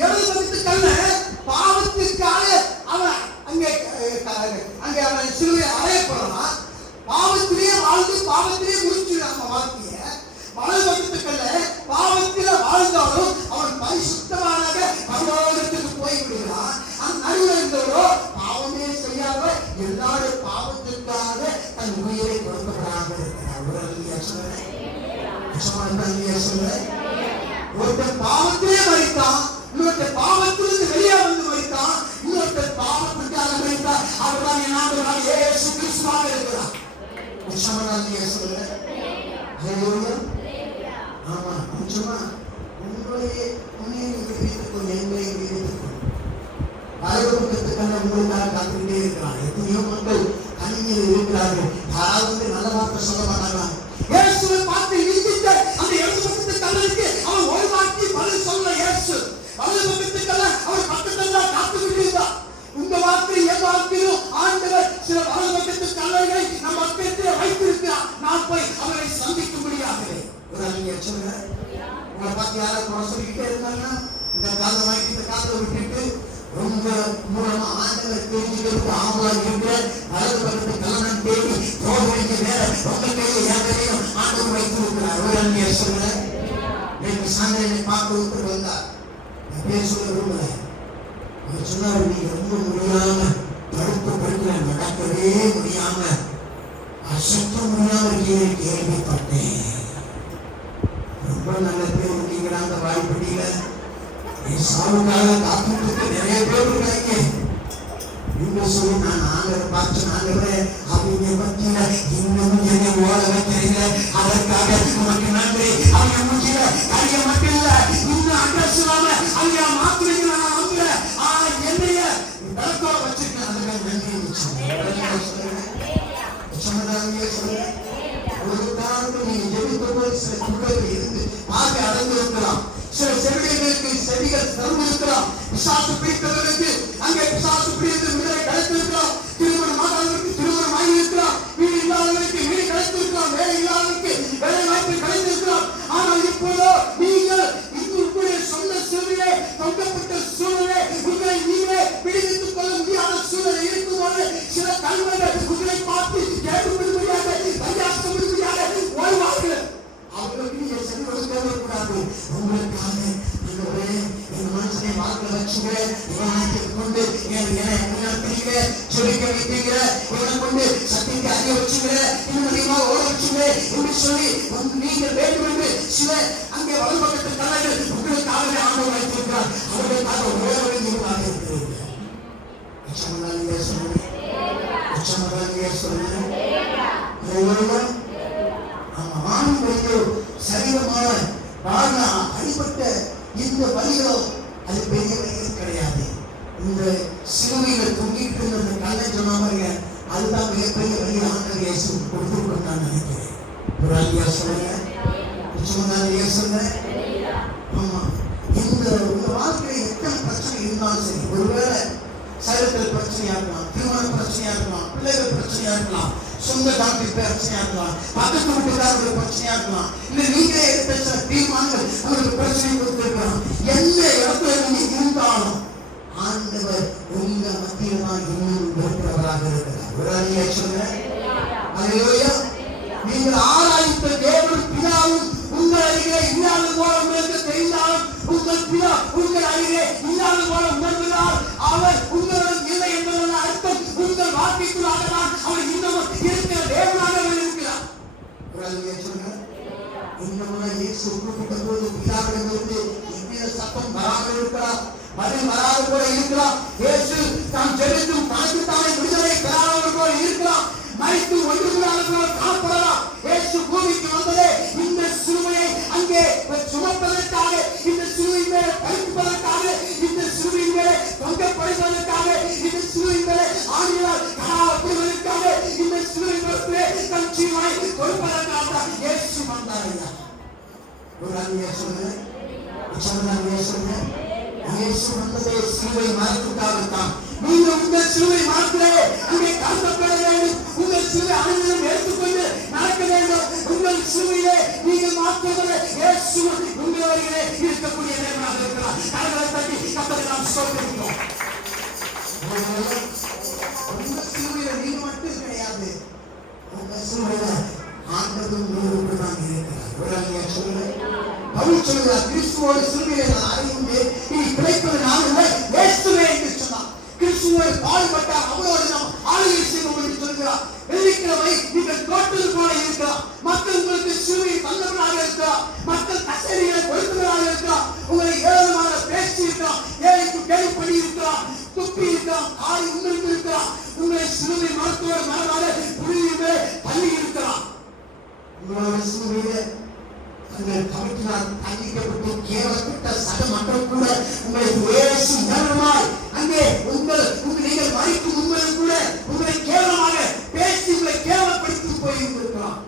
எவ்வளவு பக்கத்துக்கல்ல பாவத்துக்காக அவன் அங்கே அவன் சிலுவையில் அறையப்படுறான். பாவத்திலேயே வாழ்ந்து பாவத்திலேயே முடிச்சுடுறாங்க வாழ்க்கைய. வலது பக்கத்துக்கல்ல பாவத்தில வாழ்ந்தாலும் அவன் பரிசுத்தமாக பரலோகத்துக்கு போய் விடுகிறான். அந்த நடுவில் இருந்தவரோ பாவமே செய்யாம எல்லாருடைய பாவத்திற்காக தன் உயிரை கொடுக்கிறாங்க. ஒருத்தர் பாவத்திலே மரித்தான், இன்னொருத்தர் பாவத்திலிருந்து வெளியே வந்து மரித்தான், இன்னொருத்தர் பாவத்திற்காக மரித்தார். அவர்தான் என் ஆண்டவராகிய இயேசு கிறிஸ்துவாக இருக்கிறார். ஆமா, நிச்சயமா உங்களையே விடுவித்துக்கொள், எங்களை விடுவித்துக்கொள். பரலோகத்துக்கான உங்களுக்காக காத்துக்கிட்டே இருக்கிறார். எத்தனையோ மக்கள் கண்ணீர் இருக்கிறார்கள். யாராவது நல்ல வார்த்தை சொல்ல மாட்டாங்களா? இயேசுவை பார்த்து நிந்தித்த அந்த இடது பக்கத்து கல்லனுக்கு அவன் ஒரு வார்த்தை பதில் சொல்ல. இயேசு வலது பக்கத்து கல்லன் அவர் பக்கத்துல காத்துக்கிட்டு இருந்தார். உங்க வார்த்தை என் வார்த்தையும் ஆண்டவர் சில வலது பக்கத்து கல்லர்களை நம் பக்கத்தில் வைத்திருக்கிறார். நான் போய் அவரை சந்திக்க முடியாது. சொல்லுங்க, உங்களை பார்த்து யாராவது குறை சொல்லிக்கிட்டே இருந்தாங்கன்னா இந்த காலை வாங்கி இந்த காலை விட்டுட்டு ரொம்ப மூலமா ஆண்டவர் தெரிஞ்சுக்கிறதுக்கு ஆவலா இருக்கிற வலது பக்கத்து கல்லன் தேடி போகிறீங்க. வேற உங்க கையில யாரையும் ஆண்டவர் வைத்திருக்கிறார். ஒரு அன்னைய சொல்லுங்க, எனக்கு சாயந்தரம் பார்க்க ஒருத்தர் வந்தார். பேர் சொல்ல விரும்பல. அவர் சொன்னார், நீங்க ரொம்ப முடியாம படுக்க நடக்கவே முடியாம அசத்த முடியாம இருக்கீங்க கேள்விப்பட்டேன். ரொம்ப நல்ல பேர் இருக்கீங்களா? அந்த வாய்ப்படியில சாவுக்காக காத்துட்டு நிறைய பேர் இருக்காங்க. இவங்க சொல்லி நான் ஆண்டவரை பார்த்து ஆண்டவரே அவங்க பத்தியில இன்னமும் என்னை ஓட வைக்கிறீங்க, அதற்காக உனக்கு நன்றி. அவங்க முடியல கைய மட்டும் இல்ல, இன்னும் அட்ரஸ் இல்லாம அவங்க மாத்துறீங்க. நான் நம்புறேன். என்னைய விளக்கோட வச்சிருக்கேன், அதுக்காக நன்றி சொல்லுங்க. ஒரு காரணம் நீங்க ஜெபித்த போது சில குழுக்கள் இருந்து ஆக அடர்ந்து இருக்கலாம். சில செவிகளுக்கு செவிகள் தருவிருக்கலாம். பிசாசு பிடித்தவர்களுக்கு அங்கே பிசாசு பிடித்து விடுதலை கிடைத்திருக்கலாம். திருமணம் ஆகாதவர்களுக்கு திருமணம் ஆகியிருக்கலாம். வீடு இல்லாதவர்களுக்கு வீடு கிடைத்திருக்கலாம். வேலை இல்லாதவர்களுக்கு வேலை வாய்ப்பு கிடைத்திருக்கலாம். ஆனால் இப்போதோ நீங்கள் உங்களுடைய சொந்த சூழ்நிலை, தொங்கப்பட்ட சூழ்நிலை, உங்களை நீங்களே பிடித்துக் கொள்ள முடியாத சூழ்நிலை இருக்கும்போது சில கல்வர்கள் உங்களை பார்த்து கேட்டுவிடும்படியாக கையாசப்படும்படியாக வருவார்கள். அவர்களுக்கு நீங்க செவி கொடுக்கவே கூடாது. உங்களுக்காக என் மனசனை வாழ்க்கை வச்சுங்க, இவனை கொண்டு பிடிங்க, சொல்லிக்க வைப்பீங்க, இவனை கொண்டு சத்தியத்தை அறிய வச்சுங்க, இன்னும் அதிகமாக ஓட வச்சுங்க என்று சொல்லி நீங்கள் வேண்டும் என்று சில அங்கே வலது பக்கத்தில் தலைவர் உங்களுக்காகவே ஆண்டவர் வைத்திருக்கிறார். அவர்களுக்காக ஓட வேண்டியவர்களாக இருக்கிறீர்கள். சரீரமான அடிப்பட்ட இந்த வழிகளோ அது பெரிய வழிகள் கிடையாது. இந்த சிலுவையில தொங்கிட்டு இருந்த கல்லை சொன்னாங்க, அதுதான் மிகப்பெரிய வழியை ஆண்டவர் இயேசு கொடுத்துருக்கோம் நான் நினைக்கிறேன். ஒரு ஐயா சொல்லுங்க, சொல்லுங்க. ஆமா, இந்த உங்க வாழ்க்கையில எத்தனை பிரச்சனை இருந்தாலும் சரி, ஒருவேளை சரீரத்தில் பிரச்சனையா இருக்கலாம், திருமண பிரச்சனையா இருக்கலாம், பிள்ளைகள் பிரச்சனையா இருக்கலாம், சொந்த டாக்டர் பிரச்சனையா இருக்கலாம், பக்கத்து வீட்டுக்காரர்கள் பிரச்சனையா இருக்கலாம், இல்ல நீங்களே எடுத்த சில தீர்மானங்கள் உங்களுக்கு பிரச்சனை கொடுத்திருக்கலாம். எந்த இடத்துல நீங்க இருந்தாலும் ஆண்டவர் உங்க மத்தியில்தான் இன்னும் இருக்கிறவராக இருக்கிறார். ஒரு அணியை சொல்லுங்க. அல்லேலூயா. நீங்கள் ஆராய்ந்த தேவன் பிதாவும் உங்கள் அருகே இல்லாத போல உங்களுக்கு தெரிந்தாலும் உங்கள் பிதா உங்கள் அருகே இல்லாத போல உணர்கிறார். அவர் உங்களுடன் இல்லை என்பதன் அர்த்தம் உங்கள் வார்த்தைக்குள்ளாக தான் அவர் இன்னமும் இருக்கிற தேவனாக இருக்கிறார். ஒரு அணியை சொல்லுங்க. இன்னமும் இயேசு கூப்பிட்ட போது பிதாவிடமிருந்து எவ்வித சத்தம் வராமல் இருக்கலாம், பதில் வராது போல இருக்கலாம். இயேசு தாம் ஜெபித்தும் தனக்கு தானே விடுதலை பெறாதவர் போல இருக்கலாம். மறித்து ஒன்றுகளாக போல காணப்படலாம். இயேசு பூமிக்கு வந்ததே இந்த சிலுவையை அங்கே சுமப்பதற்காக, இந்த சிலுவையின் மேலே பறிப்பதற்காக, இந்த சிலுவையின் மேலே தொங்கப்படுவதற்காக, இந்த சிலுவையின் மேலே ஆணியால் காணப்படுவதற்காக, இந்த சிலுவை மேலே தன் ஜீவனை கொடுப்பதற்காக தான் இயேசு வந்தார். ஒரு அணியை சொல்லுங்க. இயேசு வந்ததே சிலுவை மரத்துக்காகத்தான். நீங்கள் உங்கள் சிலுவை மரத்திலே அங்கே கருத்தப்பட வேண்டும். உங்கள் சிலுவை அனைவரும் எடுத்துக்கொண்டு நடக்க வேண்டும். உங்கள் சிலுவையிலே நீங்கள் மாற்றுவதே இயேசு உங்கள் வழியிலே இருக்கக்கூடிய தேவனாக இருக்கிறார். கரங்களை தட்டி கர்த்தரை நாம் ஸ்தோத்திரிக்கிறோம். உங்கள் சிலுவையில நீங்க மட்டும் கிடையாது, உங்கள் சிலுவையில ஆண்டவரும் உங்களோடு தான் இருக்கிறார். ஒரு அணியை சொல்லுங்க. பவுல் சொல்கிறார், கிறிஸ்துவோடு சிலுவையிலே நான் அறிந்தேன், இனி பிழைப்பது நான் இல்லை, இயேசுவே என்று சொன்னார். கிறிஸ்துவோடு பாடுபட்டார், அவரோடு நாம் ஆளுகை செய்வோம் என்று சொல்கிறார். வெள்ளிக்கிழமை நீங்கள் தோட்டது போல இருக்கலாம். மக்கள் உங்களுக்கு சிலுவையை தந்தவர்களாக இருக்கலாம். மக்கள் கசேரிகளை கொடுத்தவர்களாக இருக்கலாம். உங்களை ஏளனமாக பேசி இருக்கலாம், ஏழைக்கு கேள்வி பண்ணி இருக்கலாம், துப்பி இருக்கலாம், ஆடி உண்மைக்கு இருக்கலாம். உங்களை சிலுவை மருத்துவ மனதாக புரியுமே தள்ளி இருக்கலாம். உங்களோட சிலுவையிலே தங்கள் கமிட்டினால் தண்டிக்கப்பட்டு கேவலப்பட்ட சக மக்கள் கூட உங்களை இயேசு நேரமாய் அங்கே நீங்கள் மறிக்கும் உண்மையை கூட உங்களை கேவலமாக பேசி உங்களை கேவலப்படுத்தி போயிருக்கலாம்.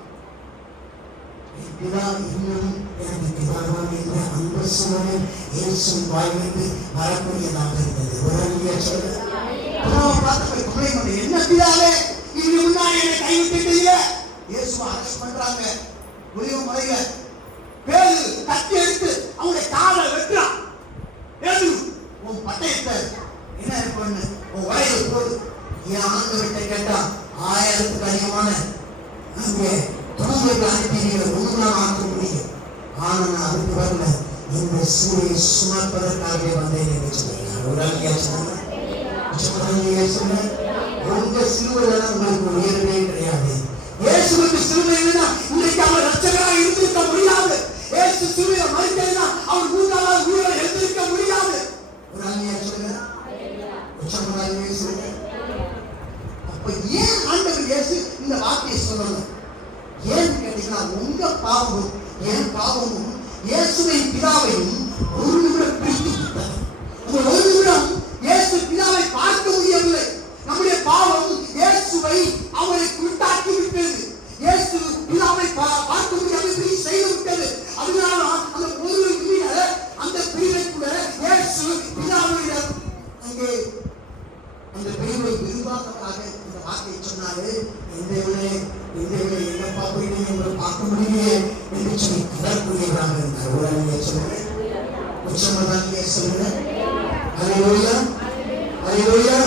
இன்னும் எனக்கு பிதாவான என்ற அந்த சூழலில் இயேசு வாய்விட்டு வரக்கூடியதாக இருந்தது. ஒரு அணியை சொல்லுங்க. என்ன பிதாவே, இது முன்னாடி என்னை கைவிட்டுட்டீங்க. இயேசுவை அரெஸ்ட் பண்றாங்க ஒளிவு மலையில. பேரு கத்தி எடுத்து அவனுடைய காலை வெட்டுறான். பேரு உன் பட்டயத்தை என்ன பண்ணு, உன் வயது போடு. என் ஆண்டவர்கிட்ட கேட்டா 1000க்கு அதிகமான அங்கே தொடர்புகளை அனுப்பி நீங்கள் ஒன்றுதான் ஆக்க முடியும். ஆனா நான் அதுக்கு வரல, இந்த சூழலை சுமப்பதற்காகவே வந்தேன் என்று சொன்னீங்க. ஒரு அணியா சொன்னாங்க. உங்க சிலுவையில உங்களுக்கு உயர்வே கிடையாது. இயேசுவுக்கு சிலுவை இல்லைன்னா இன்றைக்கு அவர் ரட்சகராக இருந்திருக்க முடியாது. இயேசு சிலுவையில மரித்தா அவர் 3ஆம் நாள் உயிரை எழுந்திருக்க முடியாது. ஒரு அணியா சொல்லுங்க. அப்ப ஏன் ஆண்டவர் இயேசு இந்த வார்த்தையை சொல்லணும்? ஏன் கேட்டீங்கன்னா, உங்க பாவமும் என் பாவமும் இயேசுவை பிதாவையும் ஒரு நிமிடம் பிரித்து விட்டது. ஒரு நிமிடம் இயேசு பிதாவை பார்க்க முடியவில்லை. நம்முடைய பாவம் இயேசுவை அவருக்கு விட்டாக்கி விட்டது. இயேசு பிதாவை பார்க்க முடியாமல் செய்து விட்டது. அதனால அந்த ஒரு அந்த பிரிவைக்குள்ள இயேசு பிதாவிடம் அங்கே அந்த பிரிவை விரும்பாதவராக இந்த வார்த்தையை சொன்னாரு. என்ன பார்ப்பீங்க, உங்களை பார்க்க முடியலையே என்று சொல்லி கதறக்கூடியவராக இருந்தார். ஒரு அணியை சொல்லுங்க. உச்சமதானியை சொல்லுங்க. அல்லேலூயா, அல்லேலூயா.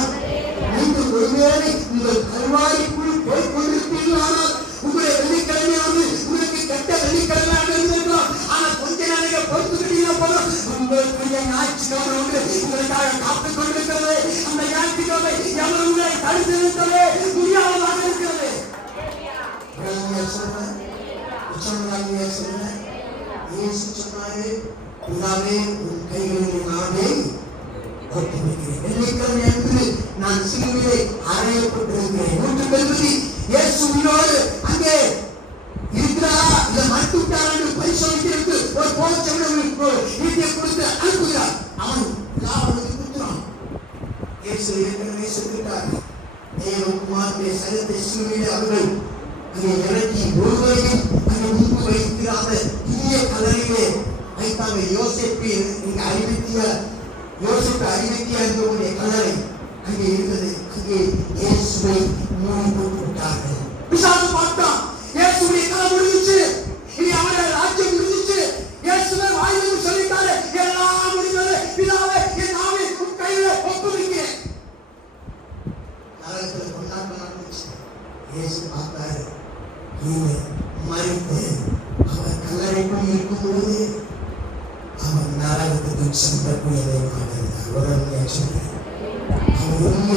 நீங்கள் ஒருவேளை உங்கள் கல்வாரிக்குள் போய் கொண்டிருப்பீர்களானால் உங்களுடைய வெள்ளிக்கிழமையாவது உங்களுக்கு கெட்ட வெள்ளிக்கிழமையாக இருந்திருக்கலாம். ஆனா கொஞ்ச நாளைக்கு பொறுத்துக்கிட்டீங்க போதும், உங்களுக்குரிய ஞாயிற்றுக்கிழமை ஒன்று உங்களுக்காக காத்துக் கொண்டிருக்கிறது. அந்த ஞாயிற்றுக்கிழமை எவர் உங்களை தடுத்து நிறுத்தவே முடியாததாக இருக்கிறது. இயேசு சொன்னாரு, பிதாவே உன் கைகளில் நானே ஒப்புவிக்கிறேன். வெள்ளிக்கிழமை அன்று நான் சிலுவையிலே அறையப்பட்டிருக்கிறேன். 170 இயேசு உயிரோடு அங்கே இருக்கிறாரா இல்ல மறுத்து விட்டாரா என்று பரிசோதிக்கிறது ஒரு போச்சவனுக்கு கொடுத்து அனுப்புகிறார். அவன் பிதாவுக்கு புத்திரன். இயேசு ஏற்கனவே சொல்லிட்டார், தேவகுமாரனுடைய சரீரத்தை சிலுவையிலே அவர்கள் அங்கே இறக்கி ஒருவரையும் அங்கே முன்பு வைத்திராத தீய கல்லறையிலே வைத்தாங்க. யோசேப்பு அறிவித்திய என்பவருடைய கல்லறை அங்கே இருந்தது. அங்கே இயேசுவை மூடி போட்டு விட்டார்கள். பிசாசு பார்த்தான், இயேசுடைய கலை முடிஞ்சிச்சு, இனி அவருடைய ராஜ்யம் முடிஞ்சிச்சு. இயேசுவை வாயிலிருந்து சொல்லிட்டாரு, எல்லாம் முடிந்தது, பிதாவே என் ஆவி உன் கையிலே இங்க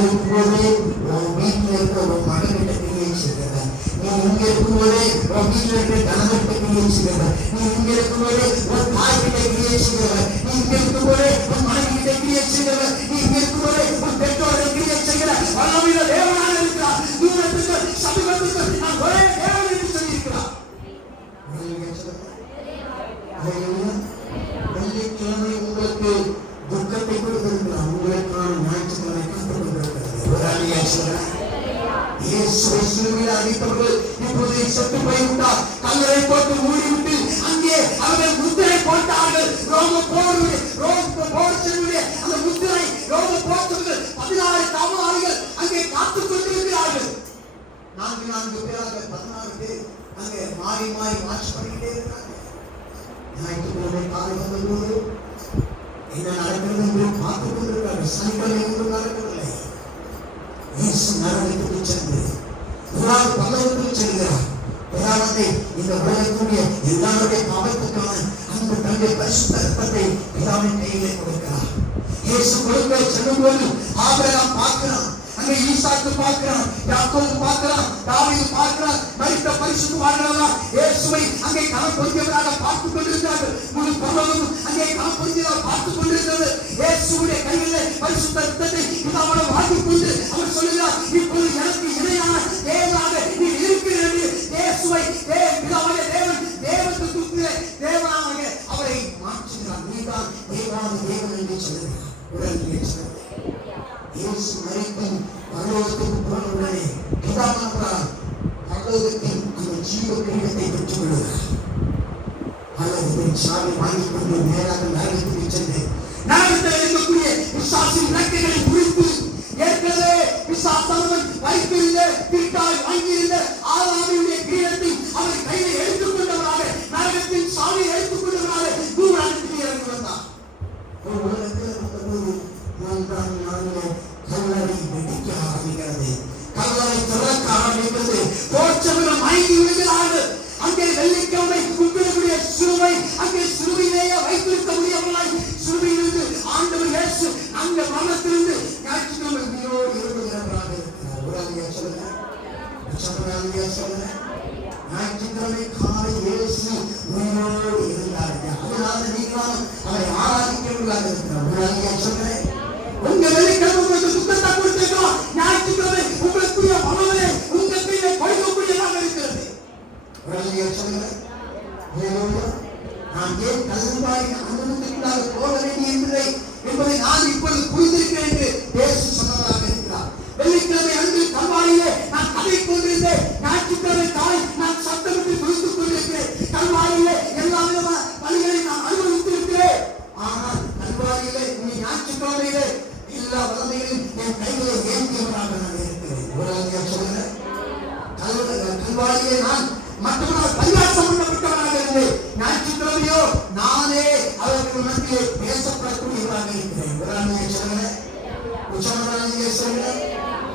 இருக்கும்போதே உன் வீட்டில் இருக்க உன் மகன்கிட்ட கிரியை செய்கிறவன். நீ இங்க இருக்கும்போதே உன் வீட்டில் இருக்கிற கணவர்கிட்ட கிரியை செய்கிறவன். நீ இங்க இருக்கும்போதே உன் தாய்கிட்ட கிரியை செய்கிறவன். நீ இங்க இருக்கும்போதே உன் மனைவிகிட்ட கிரியை செய்கிறவன். நீ இங்க இருக்கும்போதே உன் பெற்றோரை கிரியை செய்கிற வல்லமையுள்ள தேவனாக இருக்கிறார். தூரத்துக்கு சமீபத்துக்கு நான் ஒரே தேவன் என்று சொல்லியிருக்கிறார். வெள்ளிக்கிழமை உங்களுக்கு துக்கத்தை கொடுத்திருக்கிறார். உங்களுக்கான ஞாயிற்றுக்கிழமை காத்துக் கொண்டிருக்கிறது. இயேசுவை சிலுவையில் அடித்தவர்கள் இப்போது செத்து போய்விட்டார். கல்லறை போட்டு மூடிவிட்டு அங்கே அவர்கள் முத்திரை போட்டார்கள். ரோம போர் செல்வதே அந்த முத்திரை ரோம போட்டவர்கள் 16 காவலாளிகள் அங்கே காத்துக் கொண்டிருக்கிறார்கள். 4 பேராக 16 பேர் அங்கே மாறி மாறி வாட்ச் பண்ணிக்கிட்டே இருக்கிறாங்க. ஞாயிற்றுக்கிழமை காலை வந்தபோது என்ன நடக்கிறது என்று பார்த்துக் கொண்டிருக்கிறார்கள். சனிக்கிழமை ஒன்றும் நடக்கவில்லை. இயேசு நரகத்துக்கு சென்று பல்லவத்துக்கு செல்கிறார். பிதாவை இந்த உலகத்துடைய எல்லாருடைய பாவத்துக்கான அந்த தன்னுடைய பரிசுத்த ரத்தத்தை பிதாவின் கையிலே கொடுக்கிறார். இயேசு கொடுக்க செல்லும் போது ஆபிரகாம் பார்க்கிறான், அங்கே ஈசாக்கு பார்க்கிறான், யாக்கோபு பார்க்கிறான், தாவீது பார்க்கிறான். மரித்த பரிசுத்தவான்களெல்லாம் இயேசுவை அங்கே கணம் பொருந்தியவராக பார்த்துக் கொண்டிருக்கிறார்கள். முழு பரலோகமும் அங்கே கணம் பொருந்தியவராக பார்த்துக் கொண்டிருக்கிறது. இயேசுடைய கையிலே பரிசுத்த ரத்தத்தை பிதாவோடு வாங்கிக் கொண்டு அவர் சொல்லுகிறார், இப்போது எனக்கு இணையான தேவனாக நீ இருக்கிறீர் என்று இயேசுவை பிதாவாகிய தேவனுக்கு தேவனாக அவரை மாற்றுகிறார். நீதான் தேவான தேவன் என்று சொல்லுகிறார். உடனே இயேசு மரித்து பரலோகத்துக்கு போனவுடனே பிதாவானவரால் பரலோகத்தின் அந்த ஜீவ கிரீடத்தை பெற்றுக் கொள்கிறார். பரலோகத்தின் சாவி வாங்கிக் கொண்டு நேராக நரகத்துக்கு சென்று நரகத்தில் இருக்கக்கூடிய பிசாசின் இலக்கைகளை குறித்து ஏற்கனவே பிசாசானவன் வைத்திருந்த திருட்டாய் வாங்கியிருந்த ஆதாமியுடைய கிரீடத்தை அவர் கையில் எடுத்துக் கொண்டவராக நரகத்தின் சாவியை எடுத்துக் கொண்டவராக தூரத்துக்கு இறங்கி வந்தார். ஒரு உலகத்தில் வந்தபோது 3ஆம் நாளிலே கல்லறை வெடிக்க ஆரம்பிக்கிறது. கல்லறை திறக்க ஆரம்பிக்கிறது. போற்றவர்கள் மயங்கி விடுகிறார்கள். அங்கே வெள்ளிக்கிழமை கும்பிடக்கூடிய சிலுவை அங்கே சிலுவையிலேயே வைத்திருக்க முடியாமல் சிலுவையிலிருந்து ஆண்டவர் இயேசு அந்த மரணத்திலிருந்து ஞாயிற்றுக்கிழமை உயிரோடு எழுதுகிறவராக இருக்கிறார். சொல்லுங்க ஞாயிற்றுக்கிழமை காலை இயேசு உயிரோடு இருந்தார். அதனால நீங்களும் அவரை ஆராதிக்கிறவர்களாக இருக்கிறார். சொல்றேன், உங்க வெள்ளிக்கிழமை உங்களுக்கு துக்கத்தை கொடுத்திருக்கிறோம். ஞாயிற்றுக்கிழமை உங்களுக்குரிய மனதை உங்க கையிலே கொடுக்கக்கூடியதாக இருக்கிறது. நான் ஏன் கல்வாரி அனுமதிக்குள்ளாக போக வேண்டியதில்லை என்பதை நான் இப்பொழுது புரிந்திருக்கிறேன் என்று இயேசு சொன்னவராக இருக்கிறார். வெள்ளிக்கிழமை அன்று கல்வாரியிலே நான் கதை கொண்டிருந்தேன். ஞாயிற்றுக்கிழமை காலை நான் சத்தமிட்டு துதித்துக் கொண்டிருக்கிறேன். கல்வாரியிலே எல்லா விதமான பலிகளை நான் அனுபவித்திருக்கிறேன். ஆனால் கல்வாரியிலே நீ ஞாயிற்றுக்கிழமையிலே எல்லா வல்லமைகளையும் என் கைகளை ஏந்தியவராக நான் இருக்கிறேன். சொல்லுங்க, கல்வாரியிலே நான் மற்றவர்கள் பரிகாசம் பண்ணப்பட்டவராக இருந்தேன். ஞாயிற்றுக்கிழமையோ நானே அவர்கள் மத்தியிலே பேசப்படக்கூடியவராக இருக்கிறேன்.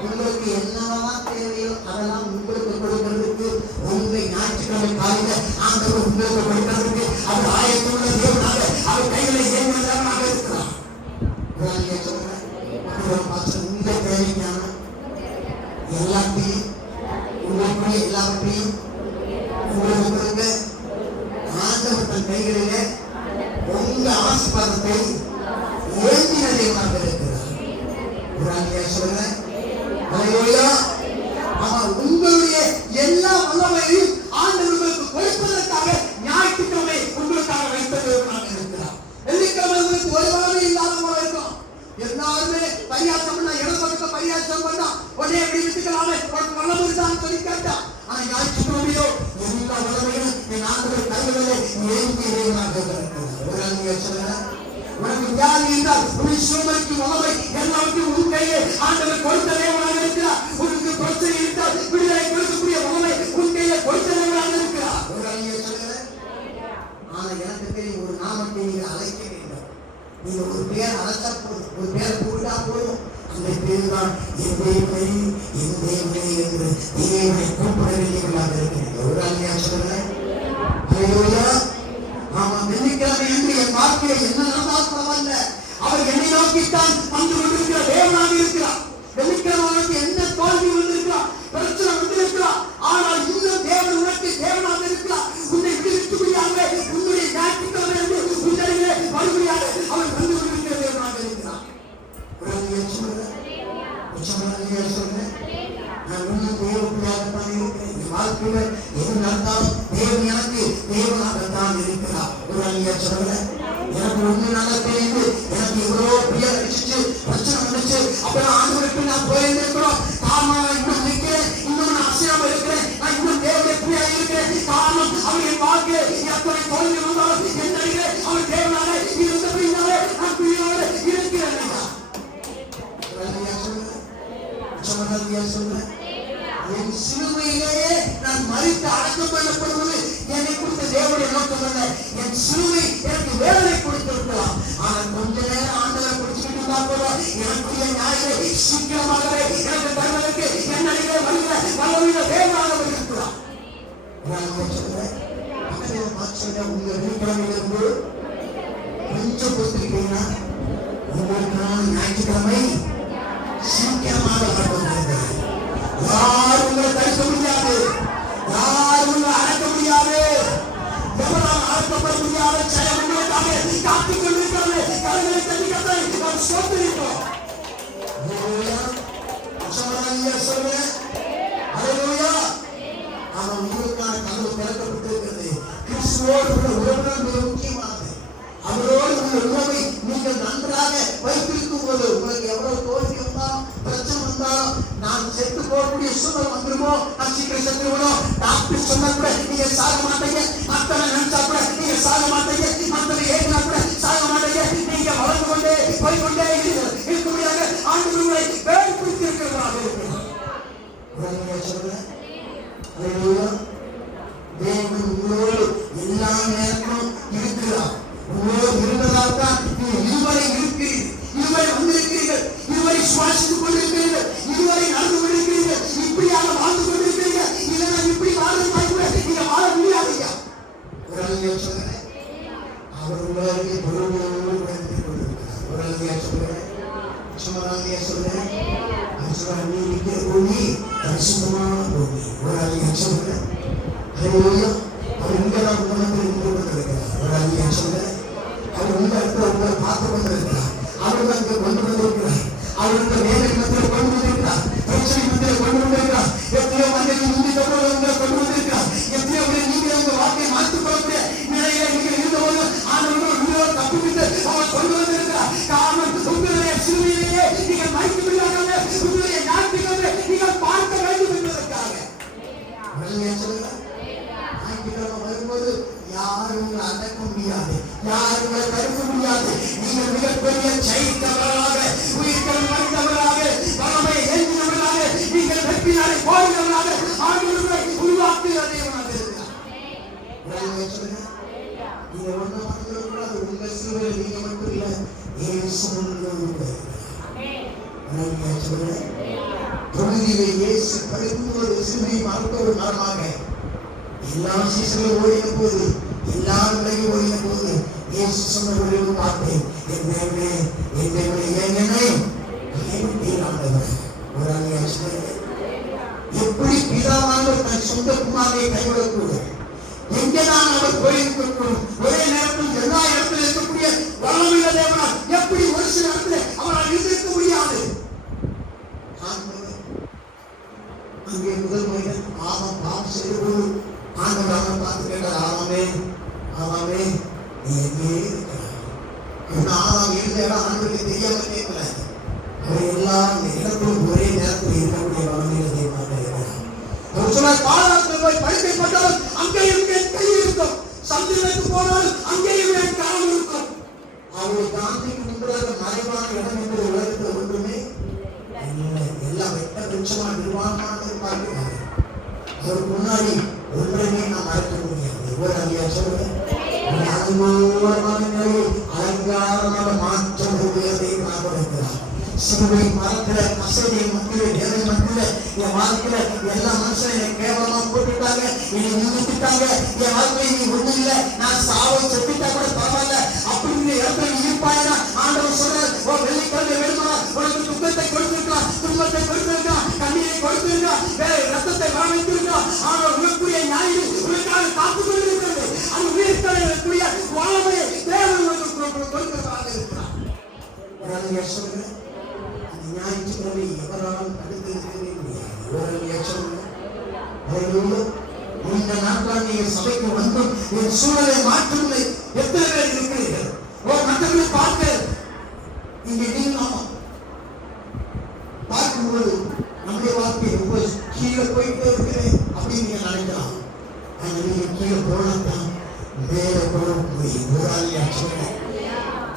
உங்களுக்கு என்னவெல்லாம் தேவையோ அதெல்லாம் உங்களுக்கு கொடுக்கிறதுக்கு உங்களை ஞாயிற்றுக்கிழமை காலையில ஆண்டவர் உங்களுக்கு கொடுக்கிறதுக்கு அவர் ஆயத்தமுள்ள தேவனாக அவர் கைகளை ஏற்படுத்தவராக இருக்கிறார். உங்க தேவைக்கான எல்லாத்தையும் உங்களுடைய எல்லாவற்றையும் உங்களுக்கு ஆண்டவர் தன் கைகளிலே உங்க ஆசீர்வாதத்தை ஏந்தின தேவனாக இருக்கிறார். சொல்லுங்க, உங்களுடைய எல்லா வல்லமையையும் ஆண்டவர்களுக்கு கொடுப்பதற்காக ஞாயிற்றுக்கிழமை உங்களுக்காக வைத்த தேவனாக இருக்கிறார். வெள்ளிக்கிழமை உங்களுக்கு ஒரு வல்லமை இல்லாத போல இருக்கும். எல்லாருமே பரியாசம் பண்ணா இடப்பக்க பரியாசம் பண்ணா உடனே எப்படி விட்டுக்கலாமே வல்லமை இருந்தான்னு சொல்லி கேட்டா, ஆனா ஞாயிற்றுக்கிழமையோ எல்லா வல்லமையும் என் ஆண்டவர் கைகளிலே ஏந்திய தேவனாக இருக்கிறார். சொல்லுங்க, உனக்கு வியாதி என்றால் உன் சுமரிக்கு வல்லமை எல்லாருக்கும் உன் கையிலே ஆண்டவர் கொடுத்த தேவனாக இருக்கிறார். உனக்கு பிரச்சனை இருந்தால் விடுதலை கொடுக்கக்கூடிய வல்லமை உன் கையிலே கொடுத்த தேவனாக இருக்கிறார். ஆனா எனக்கு தெரியும், ஒரு நாமத்தை நீங்கள் அழைக்க வேண்டும். நீங்க ஒரு பேர் அழைச்சா போதும், ஒரு பேர் கூட்டா போதும். அந்த பேர் தான் என் தேவனை என்று தேவனை கூப்பிட வேண்டியவர்களாக இருக்கிறீங்க. ஒரு அழியா சொல்லுங்க. ஆமா, வெள்ளிக்கிழமை என்று என் வாழ்க்கையை என்ன நடந்தால் பரவாயில்ல, அவர் என்னை நோக்கி நோக்கித்தான் வந்து கொண்டிருக்கிற தேவனாக இருக்கிறார். வெள்ளிக்கிழமைக்கு என்ன தோல்வி வந்திருக்கிறார், பிரச்சனை வந்திருக்கிறார், ஆனால் இன்னும் தேவன் உனக்கு தேவனாக இருக்கிறார். உன்னை விடுவிக்கும்படியாக உன்னுடைய ஞாயிற்றுக்கிழமை உன்னிலே மறுபடியாக அவர் வந்து கொண்டிருக்கிற தேவனாக இருக்கிறார். சொல்றேன், நான் இன்னும் தேவனாகத்தான் இருக்கிறேன். என் வாழ்க்கையில எது நடந்தாலும் தேவன் எனக்கு தேவனாகத்தான் இருக்கிறார். ஒரு அழியா சொல்றேன், எனக்கு ஒண்ணு நல்லா தெரியுது, எனக்கு இவ்வளோ பிரியா கிடைச்சிச்சு, பிரச்சனை வந்துச்சு, அப்புறம் ஆண்டவருக்கு நான் போயிருக்கிறோம். காரணம் இன்னும் நிற்கிறேன், இன்னும் நான் அசையாம இருக்கிறேன், நான் இன்னும் தேவனுடைய பிரியா இருக்கிறேன். காரணம் அவர் என் வாழ்க்கையை எத்தனை தோல்வி வந்தாலும் என் நிலையிலே அவர் தேவனாக இருந்தபடினாலே நான் பிரியோடு இருக்கிறேன். சொல்றேன், என் சிலுவையிலேயே நான் மரித்து அடக்கம் பண்ணப்படுவது என்னை குறித்த தேவனுடைய நோக்கம் அல்ல. என் சிலுவை எனக்கு வேதனை கொடுத்திருக்கலாம், ஆனால் கொஞ்ச நேரம் ஆண்டவரை பிடிச்சுக்கிட்டு இருந்தா போல எனக்குரிய நியாயத்தை சீக்கிரமாகவே எனக்கு தருவதற்கு என்னையிலே வருகிற வல்லமையில தேவனாக இருக்கிறார். உங்க வெள்ளிக்கிழமையிலிருந்து கொஞ்சம் பொறுத்துக்கிட்டீங்கன்னா உங்களுக்கான ஞாயிற்றுக்கிழமை சீக்கிரமாக வரப்படுகிறது. யாரும் உங்களை தடுக்க முடியாது, யாரும் உங்களை அடக்க முடியாது, எவரால் அடக்கப்பட முடியாத ஜெயம் உங்களுக்காக காத்துக் கொண்டிருக்கிறது. கரங்களை தட்டிக்கத்தை நாம் சோதரிக்கிறோம். சொல்றேன், அவன் உங்களுக்கான கதவு திறக்கப்பட்டிருக்கிறது. கிறிஸ்துவோடு உள்ள உறவுகள் மிக முக்கியமானது. அவரோடு உள்ள உறவை நீங்கள் நன்றாக வைத்திருக்கும் போது உங்களுக்கு எவ்வளவு தோல்வி வந்தாலும் பிரச்சனை வந்தாலும் நான் செத்து போகக்கூடிய சூழல் வந்துருமோ, நான் சீக்கிரம் செத்துருவோம், டாக்டர் சொன்னா கூட நீங்க சாக மாட்டீங்க, மத்தனை நினைச்சா கூட நீங்க சாக மாட்டீங்க, மத்தனை ஏற்றினா கூட சாக மாட்டீங்க, நீங்க வளர்ந்து கொண்டே போய்கொண்டே இருக்க முடியாத ஆண்டு உங்களை வேறு பிடித்திருக்கிறதாக இருக்கிறார். சொல்றேன், தேவன் உங்களோடு எல்லா நேரமும் இருக்கிறார். உங்களோடு இருந்ததால் தான் நீங்கள் இதுவரை இருக்கிறீர்கள், இதுவரை வந்திருக்கிறீர்கள், இதுவரை சுவாசித்துக் கொண்டிருக்கிறீர்கள், இதுவரை நடந்து கொண்டிருக்கிறீர்கள், இப்படியாக வாழ்ந்து கொண்டிருக்கிறீர்கள். இதனால் இப்படி வாழ்ந்தால் கூட நீங்க வாழ முடியாதீங்க. ஒரு அழகிய சொல்றேன், அவர் உங்களுடைய பொருளோடு பயன்படுத்திக் கொண்டிருக்கிறார். ஒரு அழகிய சொல்றேன், சும்மா அழகிய சொல்றேன், நீ இருக்கிற பூமி பரிசுத்தமான பூமி. ஒரு அழகிய சொல்றேன், அவர் இங்கதான் உலகத்தில் இருந்து கொண்டிருக்கிறார். ஒரு அழகிய சொல்றேன், அவர் உங்க இடத்துல உங்களை பார்த்து கொண்டிருக்கிறார். அவர் அங்கே கொண்டு வந்திருக்கிறார், அவருக்கு வேலை மத்தியில் கொண்டு வந்திருக்கிறார், பிரச்சனை மத்தியில் கொண்டு வந்திருக்கிறார், எத்தனையோ மந்திரி முந்தித்தோடு உங்களை கொண்டு வந்திருக்கிறார். எத்தனையோ நீங்கள் உங்க வாழ்க்கையை மாற்றிக் கொள்ளக்கூடிய நிலையில நீங்கள் இருந்தபோது ஆண்டவர்கள் உங்களோடு தப்பிவிட்டு அவர் கொண்டு வந்திருக்கிறார். காரணம் உங்களுடைய சிலுவையிலேயே நீங்கள் மறிக்க முடியாத உங்களுடைய ஞாயிற்றுக்கிழமை நீங்கள் பார்க்க வேண்டும் என்பதற்காக. வரும்போது யாரும் உங்களை அடக்க முடியாது, யாரும் உங்களை தடுக்க முடியாது. நீங்கள் மிகப்பெரிய ஜெயித்தவர்களாக, உயிர்கள் மறைந்தவர்களாக, வளமை ஏந்தினவர்களாக, நீங்கள் வெற்றினாலே போகிறவர்களாக ஆண்டவர்களை உருவாக்குகிற தேவனாக இருக்கிறார். நீங்க ஒன்றும் மறந்துவிடக்கூடாது, உங்கள் சிலுவையில் நீங்க மட்டும் இல்லை, இயேசு தொழுதியிலே இயேசு படிக்கும்போது சிலுவையை மறக்க ஒரு மரமாக எல்லா சீசனையும் ஓடின போது, எல்லா நிலையும் ஓடின போது இயேசு சொன்ன ஒரு வார்த்தை, என் தேவனே ஏன் என்னை கைவிட்டீராண்டவர். ஒரு அழியா சொல்றேன், எப்படி பிதாவானவர் தன் சொந்த குமாரனை கைவிடக்கூடும், எங்கேதான் அவர் போயிருக்கக்கூடும். ஒரே நேரத்தில் எல்லா இடத்துல இருக்கக்கூடிய வல்லமையுள்ள தேவனால் எப்படி ஒரு சில இடத்துல அவரால் இருந்திருக்க முடியாது. அங்கே முதல் மனிதன் ஆமாம் பாவம் செய்தபோது ஆண்டவராக பார்த்து கேட்டார், ஆமாமே ஆமாமே நீ எங்கே இருக்கிறாய்? ஆமாம் இருந்த இடம் ஆண்டவருக்கு தெரியாம கேட்கல, அவர் எல்லாம் இந்த இடத்திலும் ஒரே நேரத்தில் இருக்கக்கூடிய வல்லமையுள்ள தேவனாக இருக்கிறார். அவர் சொன்னார், பாதாளத்தில் போய் படுக்கை போட்டாலும் அங்கேயும் என் கை இருக்கும், சந்திரனுக்கு போனாலும் அங்கேயும் என் கரம் இருக்கும். அவருடைய காந்திக்கு முன்பதாக மறைவான இடம் என்பது உலகத்தில் ஒன்றுமே எல்லாம் வெட்ட வெளிச்சமா நிர்வாணமாக பார்க்கிறார். அவருக்கு முன்னாடி ஒன்றையுமே நாம் மறைக்க முடியாது. ஒரு அழியா சொல்றேன், அலங்காரமாக மாற்றம் இருக்கிறார். சிலுவை மரத்துல கசையின் மத்தியில வேலை மத்தியில என் வாழ்க்கையில எல்லா மனுஷனும் என்னை கேவலமா போட்டுட்டாங்க, என்னை நிறுத்திட்டாங்க, என் வாழ்க்கையில நீ ஒண்ணு இல்லை, நான் சாவை செத்துட்டா கூட பரவாயில்ல அப்படிங்கிற இடத்துல நீ இருப்பாயினா ஆண்டவர் சொல்றாரு, ஓ வெள்ளிக்கிழமை வேணுமா உனக்கு துக்கத்தை கொடுத்திருக்கலாம், துன்பத்தை கொடுத்திருக்கலாம், கண்ணீரை கொடுத்திருக்கலாம், வேற ரத்தத்தை வரவைத்திருக்கலாம், ஆனால் உனக்குரிய ஞாயிறு உனக்காக காத்துக் கொண்டிருக்கிறது. அது உயிர்த்தலைக்கூடிய வாழ்வையை தேவன் உனக்கு கொடுக்கிறதாக இருக்கிறார். சொல்லுங்க, அந்த ஞாயிற்றுக்கிழமை எவராலும் தடுத்திருக்கவே முடியாது. இந்த நாட்கள் நீங்க சபைக்கு வந்தும் என் சூழலை மாற்றவில்லை எத்தனை பேர் இருக்கிறீர்கள்? மற்றவர்களை பார்க்க இங்க நீங்களாமா பார்க்கும்போது நம்முடைய வாழ்க்கை ரொம்ப கீழே போயிட்டே இருக்கிறேன் அப்படின்னு நீங்க நினைக்கலாம். ஆனா நீங்க கீழே போனதான் மேலே போட முடியும். ஊராளியா சொல்றேன்,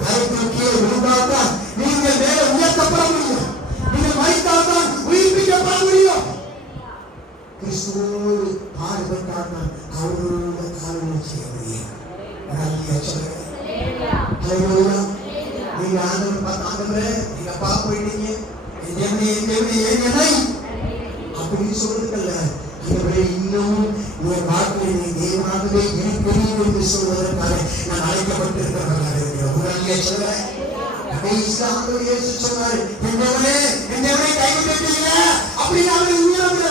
கரைக்கு கீழே விழுந்தால்தான் நீங்க மேலே உயர்த்தப்பட முடியும், நீங்க மறித்தால்தான் உயிர்ப்பிக்கப்பட முடியும். கிறிஸ்துவோடு பாடுபட்டால்தான் அவரோட காரணம் செய்ய முடியும். நீங்க ஆண்டவர் பார்த்து, ஆண்டவரே நீங்க பார்க்க போயிட்டீங்க அப்படின்னு சொல்றதுக்கல்ல, ஆண்டவரே இன்னமும் உங்க வாழ்க்கையை நீ தேவனாகவே இருக்கிறீர்கள் என்று சொல்வதற்காக நான் அழைக்கப்பட்டிருக்கிறவர்களாக இருக்கிறேன். சொல்றேன், ஆண்டவர் இயேசு சொன்னாரு, என்னவரே கைவிட்டீங்க அப்படின்னு அவரை உயர்வுற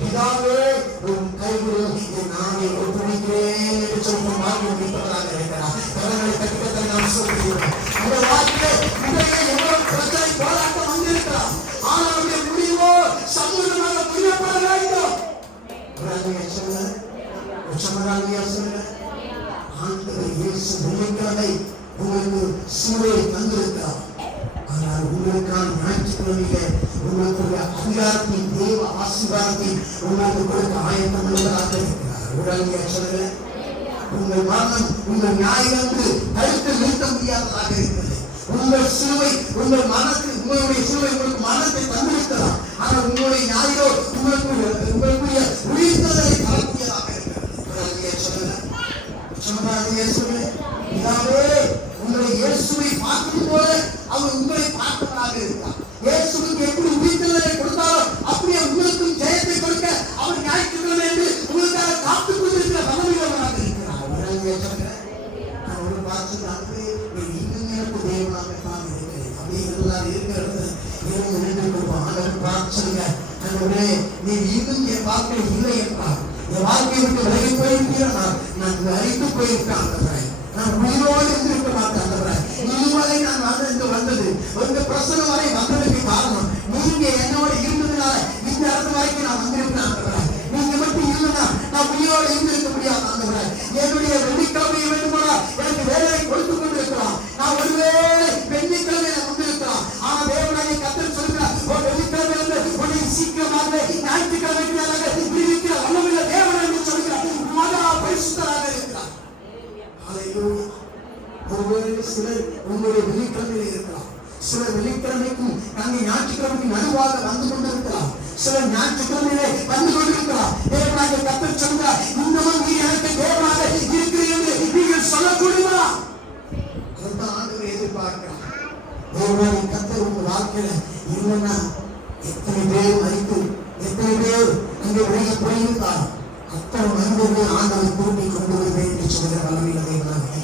பிதாவே உன் கைவிடும் நானே ஒப்புவிக்கிறேன் என்று சொல்லும் வாக்கு முடிப்பதாக இருக்கிறார். கரங்களை கட்டிக்கத்தை நாம் சொல்கிறோம். அந்த வாக்கிலே உங்களுடைய எவ்வளவு பிரச்சனை போராட்டம் வந்திருக்கலாம், ஆனால் அவருடைய முடிவோ சமூகமாக புரியப்பட வேண்டும். ஆண்டவர் இயேசு வெள்ளிக்கிழமை உங்களுக்கு சூழலை தந்திருக்கிறார். ஆனால் உங்களுக்கான ஞாயிற்றுக்கிழமையில உங்களுக்கு அதிகாரத்தின் தேவ ஆசீர்வாதத்தை உங்களுக்கு கொடுக்க ஆயத்தம் உள்ளதாக இருக்கிறார். உடனடியாக சொல்லுங்க, உங்கள் மரணம் உங்கள் ஞாயிறன்று தடுத்து நிறுத்த முடியாததாக இருக்கிறது. உங்கள் சிலுவை உங்கள் மனத்துக்கு உங்களுடைய சிலுவை உங்களுக்கு மரணத்தை தந்திருக்கலாம், ஆனால் உங்களுடைய ஞாயிறோ உங்களுக்குரிய உயிர்த்தலை தரக்கூடியதாக இருக்கிறது. உடனடியாக சொல்லுங்க, சொல்லுங்க, இதாவே உங்களை இயேசுவை பார்க்கும் போல அவர் உங்களை பார்ப்பதாக இருக்கிறார். இயேசுவுக்கு எப்படி உயிர்த்தலை கொடுத்தாரோ அப்படியே உங்களுக்கும் ஜெயத்தை கொடுக்க அவர் ஞாயிற்றுக்கிழமை என்று உங்களுக்காக காத்துக் கொண்டிருக்கிற பதவியாக இருக்கிறார். அவர் பார்த்து இன்னும் எனக்கு தேவனாகத்தான் இருக்கிறேன் அப்படிங்கிறதா இருக்கிறது. ஆண்டவர் பார்த்து சொல்லுங்க, ஆண்டவரே நீர் இன்னும் என் வாழ்க்கை இல்லை என்றார், என் வாழ்க்கையை விட்டு விலகி போயிருக்கிறேன், நான் அழித்து போயிருக்கேன், ஆண்டவரே நான் உயிரோடு இருந்திருக்க மாட்டேன், ஆண்டவரே இதுவரை நான் வந்தது உங்க பிரசனம் வரை வந்ததுக்கு காரணம் நீங்க என்னோட இருந்ததுனால இந்த இடத்து வரைக்கும் நான் வந்திருக்கேன், ஆண்டவரே நீங்க மட்டும் இல்லைன்னா நான் உயிரோடு இருந்திருக்க முடியாது, ஆண்டவரே என்னுடைய வெள்ளிக்கிழமை வேண்டுமானா எனக்கு வேலையை கொடுத்து கொண்டிருக்கலாம், நான் ஒருவேளை வெள்ளிக்கிழமை வந்திருக்கலாம், ஆனா தேவனாகிய கர்த்தர் சொல்கிறார், ஒரு வெள்ளிக்கிழமை உன்னை சீக்கிரமாக ஞாயிற்றுக்கிழமைக்கு மேலாக விடுவிக்கிற வல்லமையுள்ள தேவன் என்று சொல்கிறார். மகா பரிசுத்தராக இருக்கிறார். ஒருவேளை சிலர் உங்களுடைய வெள்ளிக்கிழமையில் இருக்கலாம், சிலர் வெள்ளிக்கிழமைக்கும் நாங்கள் ஞாயிற்றுக்கிழமைக்கு நடுவாக வந்து கொண்டிருக்கலாம், சிலர் ஞாயிற்றுக்கிழமையிலே வந்து கொண்டிருக்கலாம். தேவனாகிய கர்த்தர் சொல்கிறார், இன்னமும் நீ எனக்கு தேவனாக இருக்கிறீர்கள் என்று நீங்கள் சொல்லக்கூடுமா? அதுதான் ஆண்டவர் எதிர்பார்க்கிறார். தேவனாகிய கர்த்தர் உங்க வாழ்க்கையில இல்லைன்னா எத்தனை பேர் மறித்து எத்தனை பேர் அங்கே விலகி போயிருந்தார், அத்தனை மனிதர்கள் ஆண்டவர் கூட்டி கொண்டு வருவேன் என்று சொல்கிற வல்லமையில தேவனாக